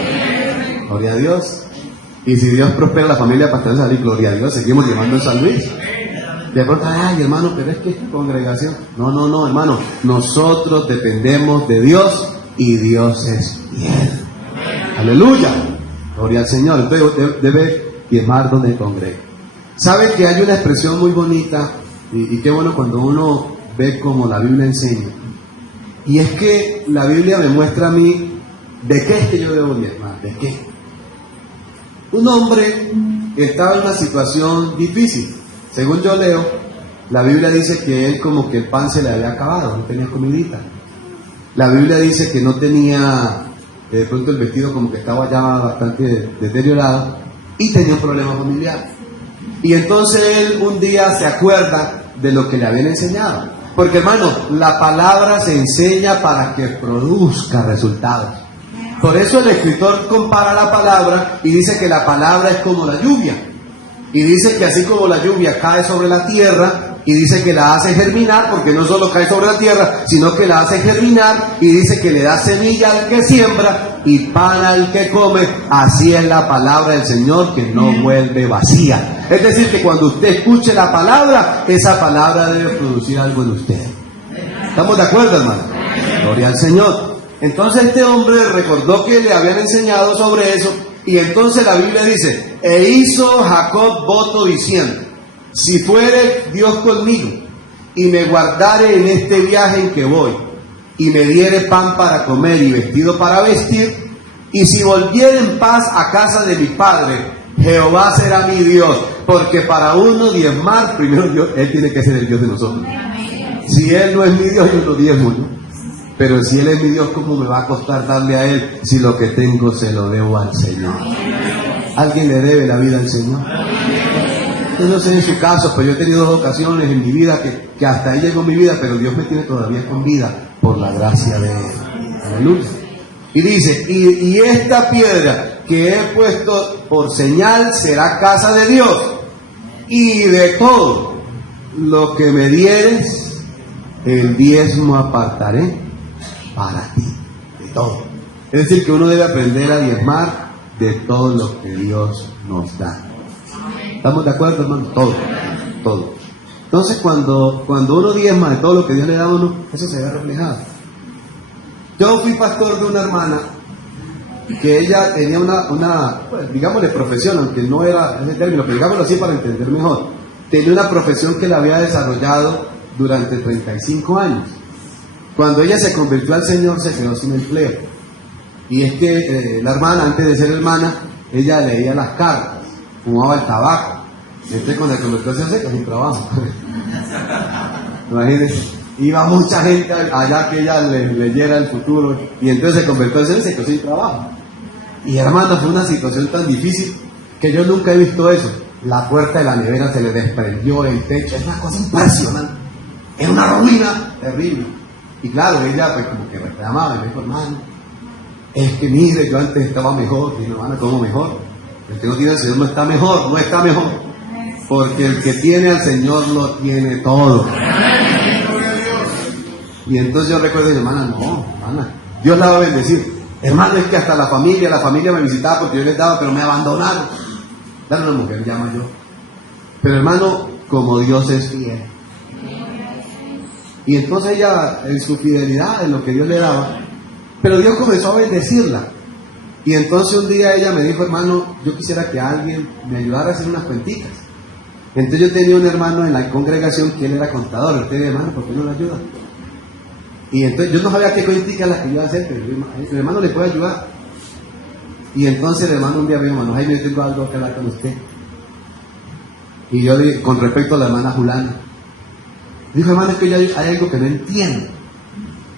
Gloria a Dios. Y si Dios prospera la familia Pastor San Luis, gloria a Dios, seguimos llevando en San Luis. De pronto, ay, hermano, pero es que esta congregación. No, hermano. Nosotros dependemos de Dios, y Dios es fiel. Aleluya. Gloria al Señor. Entonces debe diezmar donde congrega. ¿Sabe que hay una expresión muy bonita? Y qué bueno cuando uno ve como la Biblia enseña. Y es que la Biblia me muestra a mí de qué es que yo debo diezmar. ¿De qué? Un hombre estaba en una situación difícil. Según yo leo, la Biblia dice que él como que el pan se le había acabado, no tenía comidita. La Biblia dice que no tenía, de pronto el vestido como que estaba ya bastante deteriorado, y tenía un problema familiar. Y entonces él un día se acuerda de lo que le habían enseñado. Porque hermano, la palabra se enseña para que produzca resultados. Por eso el escritor compara la palabra y dice que la palabra es como la lluvia. Y dice que así como la lluvia cae sobre la tierra, y dice que la hace germinar, porque no solo cae sobre la tierra, sino que la hace germinar, y dice que le da semilla al que siembra y pan al que come. Así es la palabra del Señor, que no vuelve vacía. Es decir, que cuando usted escuche la palabra, esa palabra debe producir algo en usted. ¿Estamos de acuerdo, hermano? Gloria al Señor. Entonces este hombre recordó que le habían enseñado sobre eso, y entonces la Biblia dice, e hizo Jacob voto diciendo, si fuere Dios conmigo, y me guardare en este viaje en que voy, y me diere pan para comer y vestido para vestir, y si volviere en paz a casa de mi padre, Jehová será mi Dios, porque para uno diezmar, primero Dios, Él tiene que ser el Dios de nosotros. Si Él no es mi Dios, yo no diezmo, ¿no? Pero si Él es mi Dios, ¿cómo me va a costar darle a Él si lo que tengo se lo debo al Señor? ¿Alguien le debe la vida al Señor? Yo no sé en su caso, pero yo he tenido 2 ocasiones en mi vida que hasta ahí llegó mi vida, pero Dios me tiene todavía con vida por la gracia de Él. Aleluya. Y dice, y esta piedra que he puesto por señal será casa de Dios, y de todo lo que me dieres, el diezmo apartaré para ti. De todo. Es decir, que uno debe aprender a diezmar de todo lo que Dios nos da. ¿Estamos de acuerdo, hermano? Todo. Entonces cuando uno diezma de todo lo que Dios le da a uno, eso se ve reflejado. Yo fui pastor de una hermana que ella tenía pues, digámosle profesión, aunque no era ese término, pero digámoslo así para entender mejor. Tenía una profesión que la había desarrollado durante 35 años. Cuando ella se convirtió al Señor, se quedó sin empleo. Y es que la hermana, antes de ser hermana, ella leía las cartas, fumaba el tabaco. Entonces cuando se convirtió se quedó sin trabajo. Imagínense, iba mucha gente allá que ella leyera el futuro, y entonces se convirtió al Señor y se quedó sin trabajo. Y hermano, fue una situación tan difícil que yo nunca he visto eso. La puerta de la nevera se le desprendió, el techo, es una cosa impresionante. Es una ruina terrible. Y claro, ella pues como que reclamaba, y me dijo, hermano, es que mire, yo antes estaba mejor. Y hermano, ¿cómo mejor? El que no tiene al Señor no está mejor, no está mejor. Porque el que tiene al Señor lo tiene todo. Y entonces yo recuerdo, hermana, no, hermana, Dios la va a bendecir. Hermano, es que hasta la familia me visitaba porque yo les daba, pero me abandonaron. Dale una mujer, llama yo. Pero hermano, como Dios es fiel. Y entonces ella, en su fidelidad, en lo que Dios le daba, pero Dios comenzó a bendecirla. Y entonces un día ella me dijo, hermano, yo quisiera que alguien me ayudara a hacer unas cuenticas. Entonces yo tenía un hermano en la congregación que él era contador. Él tenía, hermano, ¿por qué no le ayuda? Y entonces yo no sabía qué cuentica la que iba a hacer, pero el hermano le puede ayudar. Y entonces el hermano un día me dijo, hermano Jaime, yo tengo algo que hablar con usted. Y yo le, con respecto a la hermana Julana, dijo, hermano, es que hay algo que no entiendo.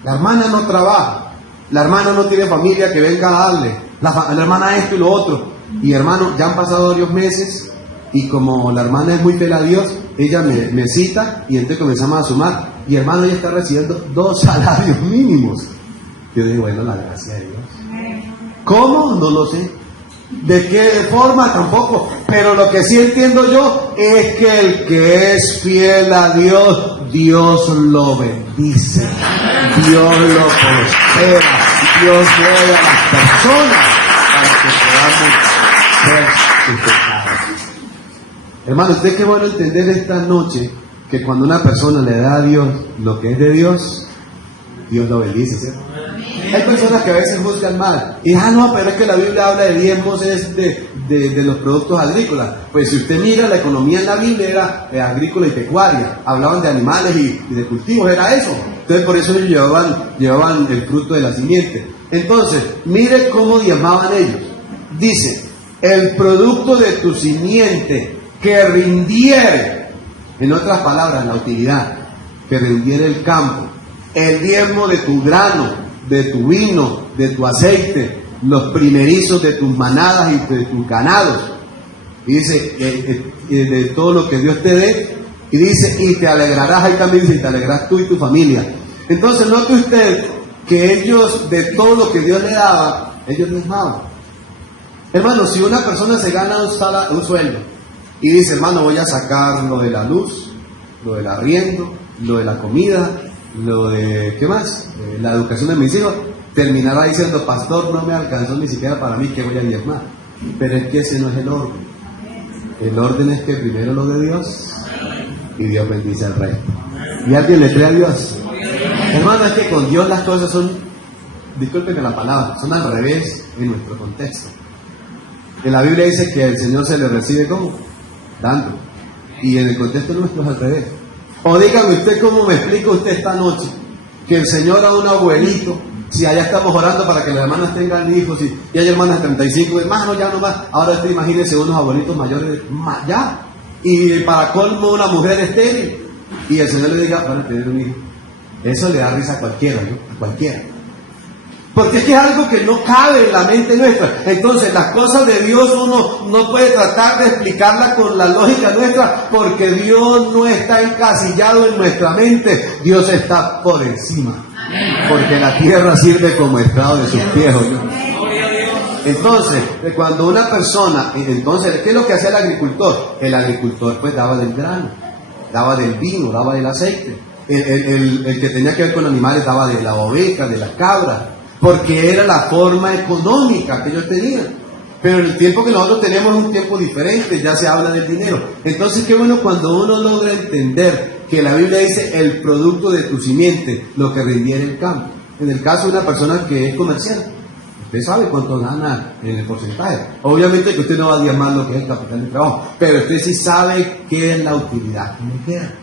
La hermana no trabaja, la hermana no tiene familia que venga a darle, la hermana esto y lo otro. Y hermano, ya han pasado varios meses, y como la hermana es muy fiel a Dios, ella me cita, y entonces comenzamos a sumar. Y hermano, ella está recibiendo 2 salarios mínimos. Yo dije, bueno, la gracia de Dios. ¿Cómo? No lo sé. ¿De qué forma? Tampoco. Pero lo que sí entiendo yo es que el que es fiel a Dios, Dios lo bendice. Dios lo prospera. Dios mueve a las personas para que podamos ser sustentados. Hermano, usted qué bueno entender esta noche que cuando una persona le da a Dios lo que es de Dios, Dios lo bendice, ¿cierto? Hay personas que a veces juzgan mal y no, pero es que la Biblia habla de diezmos es de los productos agrícolas. Pues si usted mira la economía en la Biblia era agrícola y pecuaria, hablaban de animales y de cultivos, era eso. Entonces por eso ellos llevaban el fruto de la simiente. Entonces, mire cómo diezmaban ellos. Dice, el producto de tu simiente que rindiere, en otras palabras, la utilidad, que rindiere el campo, el diezmo de tu grano, de tu vino, de tu aceite, los primerizos de tus manadas y de tus ganados. Y dice, de todo lo que Dios te dé, y dice, y te alegrarás, ahí también dice, y te alegrarás tú y tu familia. Entonces, note usted que ellos, de todo lo que Dios le daba, ellos diezmaban. Hermano, si una persona se gana un sueldo, y dice, hermano, voy a sacar lo de la luz, lo del arriendo, lo de la comida, lo de, ¿qué más? La educación de mis hijos, terminará diciendo, pastor, no me alcanzó ni siquiera para mí, que voy a diezmar. Pero es que ese no es el orden. El orden es que primero lo de Dios, y Dios bendice al resto. ¿Y alguien le cree a Dios? Hermano, es que con Dios las cosas son, discúlpenme la palabra, son al revés en nuestro contexto. En la Biblia dice que el Señor se le recibe ¿cómo? Dando. Y en el contexto nuestro es al revés. O dígame usted cómo me explica usted esta noche que el Señor a un abuelito, si allá estamos orando para que las hermanas tengan hijos y hay hermanas de 35, hermano, ya no más. Ahora usted imagínese unos abuelitos mayores, ya. Y para colmo una mujer estéril. Y el Señor le diga, van a tener un hijo. Eso le da risa a cualquiera, ¿no? A cualquiera. Porque es que es algo que no cabe en la mente nuestra. Entonces las cosas de Dios uno no puede tratar de explicarlas con la lógica nuestra, porque Dios no está encasillado en nuestra mente, Dios está por encima. Porque la tierra sirve como estrado de sus pies, ¿no? Entonces, cuando una persona, entonces, ¿qué es lo que hacía el agricultor? El agricultor pues daba del grano, daba del vino, daba del aceite. El que tenía que ver con animales daba de la oveja, de la cabra, porque era la forma económica que ellos tenían. Pero el tiempo que nosotros tenemos es un tiempo diferente, ya se habla del dinero. Entonces, qué bueno cuando uno logra entender que la Biblia dice el producto de tu simiente, lo que rindiera el campo. En el caso de una persona que es comercial, usted sabe cuánto gana en el porcentaje. Obviamente que usted no va a diezmar lo que es el capital de trabajo, pero usted sí sabe qué es la utilidad que le queda.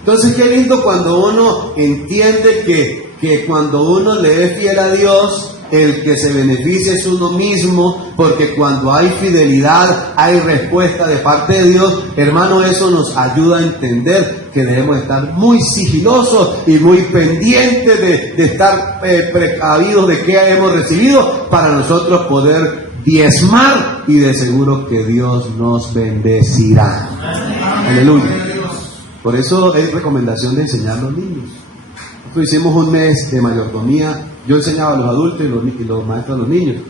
Entonces, qué lindo cuando uno entiende que cuando uno le es fiel a Dios, el que se beneficia es uno mismo, porque cuando hay fidelidad, hay respuesta de parte de Dios. Hermano, eso nos ayuda a entender que debemos estar muy sigilosos y muy pendientes de estar precavidos de qué hemos recibido para nosotros poder diezmar, y de seguro que Dios nos bendecirá. Aleluya. Por eso es recomendación de enseñar a los niños. Nosotros hicimos un mes de mayordomía. Yo enseñaba a los adultos y los maestros a los niños.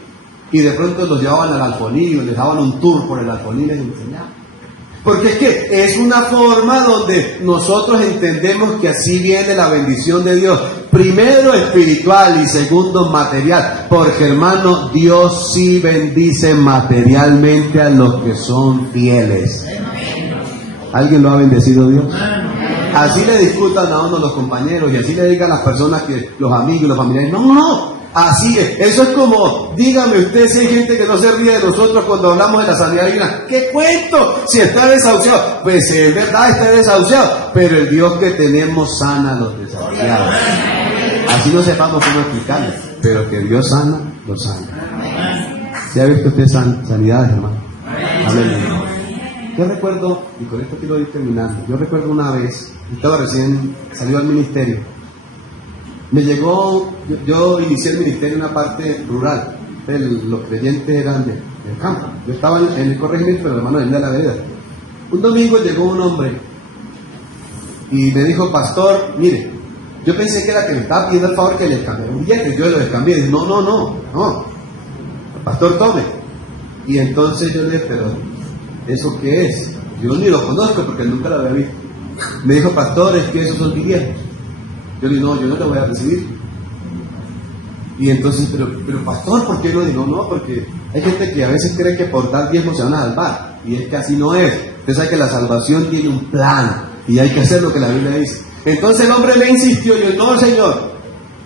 Y de pronto los llevaban al alfolí, les daban un tour por el alfolí y les enseñaban. Porque es que es una forma donde nosotros entendemos que así viene la bendición de Dios. Primero espiritual y segundo material. Porque, hermano, Dios sí bendice materialmente a los que son fieles. ¿Alguien lo ha bendecido Dios? Así le discutan a uno los compañeros y así le digan a las personas, que los amigos y los familiares. No, así es. Eso es como, dígame usted si hay gente que no se ríe de nosotros cuando hablamos de la sanidad divina. ¿Qué cuento? Si está desahuciado. Pues es verdad, está desahuciado, pero el Dios que tenemos sana a los desahuciados. Así no sepamos cómo explicarlo, pero que Dios sana, lo sana. ¿Sí ha visto usted sanidades, hermano? Amén. Yo recuerdo, y con esto quiero ir terminando, yo recuerdo una vez, estaba recién salido al ministerio, me llegó, yo inicié el ministerio en una parte rural, los creyentes eran del campo, yo estaba en el corregimiento, pero el hermano venía de la vereda. Un domingo llegó un hombre y me dijo, pastor, mire, yo pensé que era que me estaba pidiendo el favor que le cambiara un billete, yo lo descambié, y dije, no, pastor, tome. Y entonces yo le dije, pero ¿eso qué es? Yo ni lo conozco porque nunca lo había visto. Me dijo, pastor, es que esos son diezmos. Yo le dije, no, yo no te voy a recibir. Y entonces, pero pastor, ¿por qué no? Digo, no, porque hay gente que a veces cree que por dar diezmos se van a salvar. Y es que así no es. Usted sabe que la salvación tiene un plan y hay que hacer lo que la Biblia dice. Entonces el hombre le insistió, yo, no, Señor.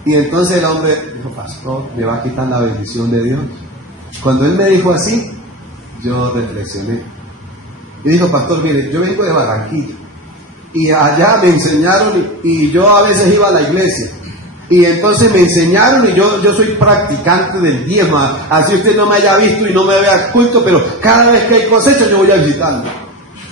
Y entonces el hombre dijo, pastor, me va a quitar la bendición de Dios. Cuando él me dijo así, yo reflexioné. Y dijo, pastor, mire, yo vengo de Barranquilla y allá me enseñaron y yo a veces iba a la iglesia y entonces me enseñaron y yo soy practicante del diezmo, así usted no me haya visto y no me vea culto, pero cada vez que hay cosecha yo voy a visitarlo.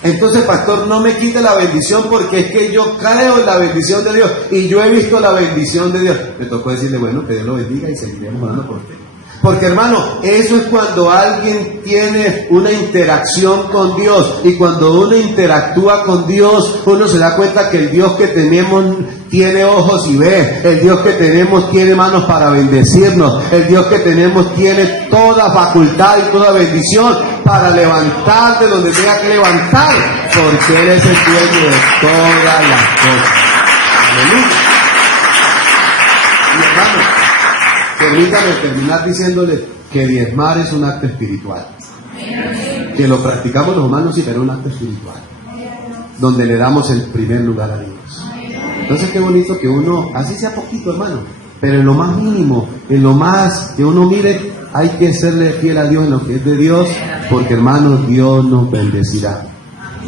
Entonces, pastor, no me quite la bendición porque es que yo creo en la bendición de Dios y yo he visto la bendición de Dios. Me tocó decirle, bueno, que Dios lo bendiga y seguiremos orando por usted. Porque, hermano, eso es cuando alguien tiene una interacción con Dios, y cuando uno interactúa con Dios, uno se da cuenta que el Dios que tenemos tiene ojos y ve, el Dios que tenemos tiene manos para bendecirnos, el Dios que tenemos tiene toda facultad y toda bendición para levantar de donde tenga que levantar, porque Él es el dueño de todas las cosas. Aleluya. Y, hermano, permítame terminar diciéndole que diezmar es un acto espiritual. Que lo practicamos los humanos, sí, pero es un acto espiritual. Donde le damos el primer lugar a Dios. Entonces, qué bonito que uno, así sea poquito, hermano, pero en lo más mínimo, en lo más que uno mire, hay que serle fiel a Dios en lo que es de Dios, porque, hermano, Dios nos bendecirá.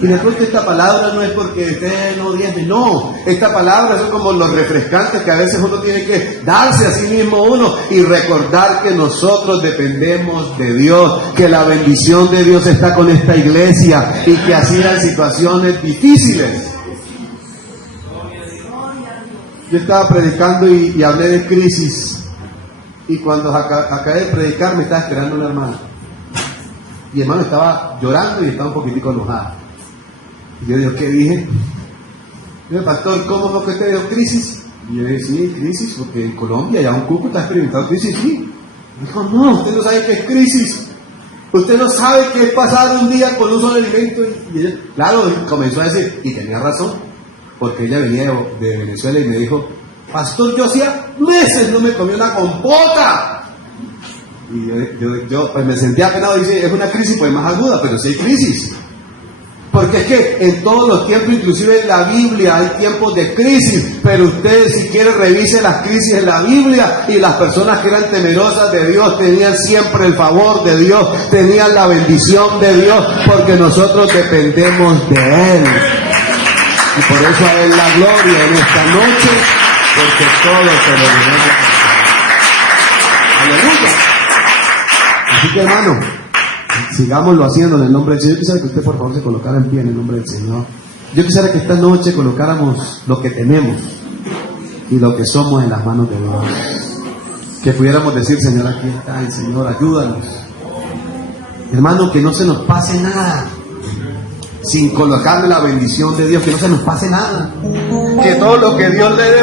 Y después que esta palabra no es porque usted no diezme, no, esta palabra son como los refrescantes que a veces uno tiene que darse a sí mismo uno y recordar que nosotros dependemos de Dios, que la bendición de Dios está con esta iglesia y que así eran situaciones difíciles. Yo estaba predicando y hablé de crisis, y cuando acabé de predicar me estaba esperando una hermana, y hermano estaba llorando y estaba un poquitico enojada. Y yo digo, ¿qué dije? Yo, pastor, ¿cómo fue que te dio crisis? Y yo dije, sí, crisis, porque en Colombia ya un cuco está experimentando crisis, sí. Dijo, no, usted no sabe qué es crisis. Usted no sabe qué es pasar un día con un solo alimento. Y ella, claro, comenzó a decir, y tenía razón, porque ella venía de Venezuela y me dijo, pastor, yo hacía meses no me comía una compota. Y yo pues me sentía apenado y dice, es una crisis pues más aguda, pero sí hay crisis. Porque es que en todos los tiempos, inclusive en la Biblia, hay tiempos de crisis, pero ustedes si quieren revisen las crisis en la Biblia, y las personas que eran temerosas de Dios tenían siempre el favor de Dios, tenían la bendición de Dios, porque nosotros dependemos de Él. Y por eso a Él la gloria en esta noche, porque todo se lo debemos. Aleluya. Así que hermano, sigámoslo haciendo en el nombre del Señor. Yo quisiera que usted por favor se colocara en pie en el nombre del Señor. Yo quisiera que esta noche colocáramos lo que tenemos y lo que somos en las manos de Dios. Que pudiéramos decir, Señor, aquí está el Señor, ayúdanos. Hermano, que no se nos pase nada sin colocarle la bendición de Dios, que no se nos pase nada. Que todo lo que Dios le dé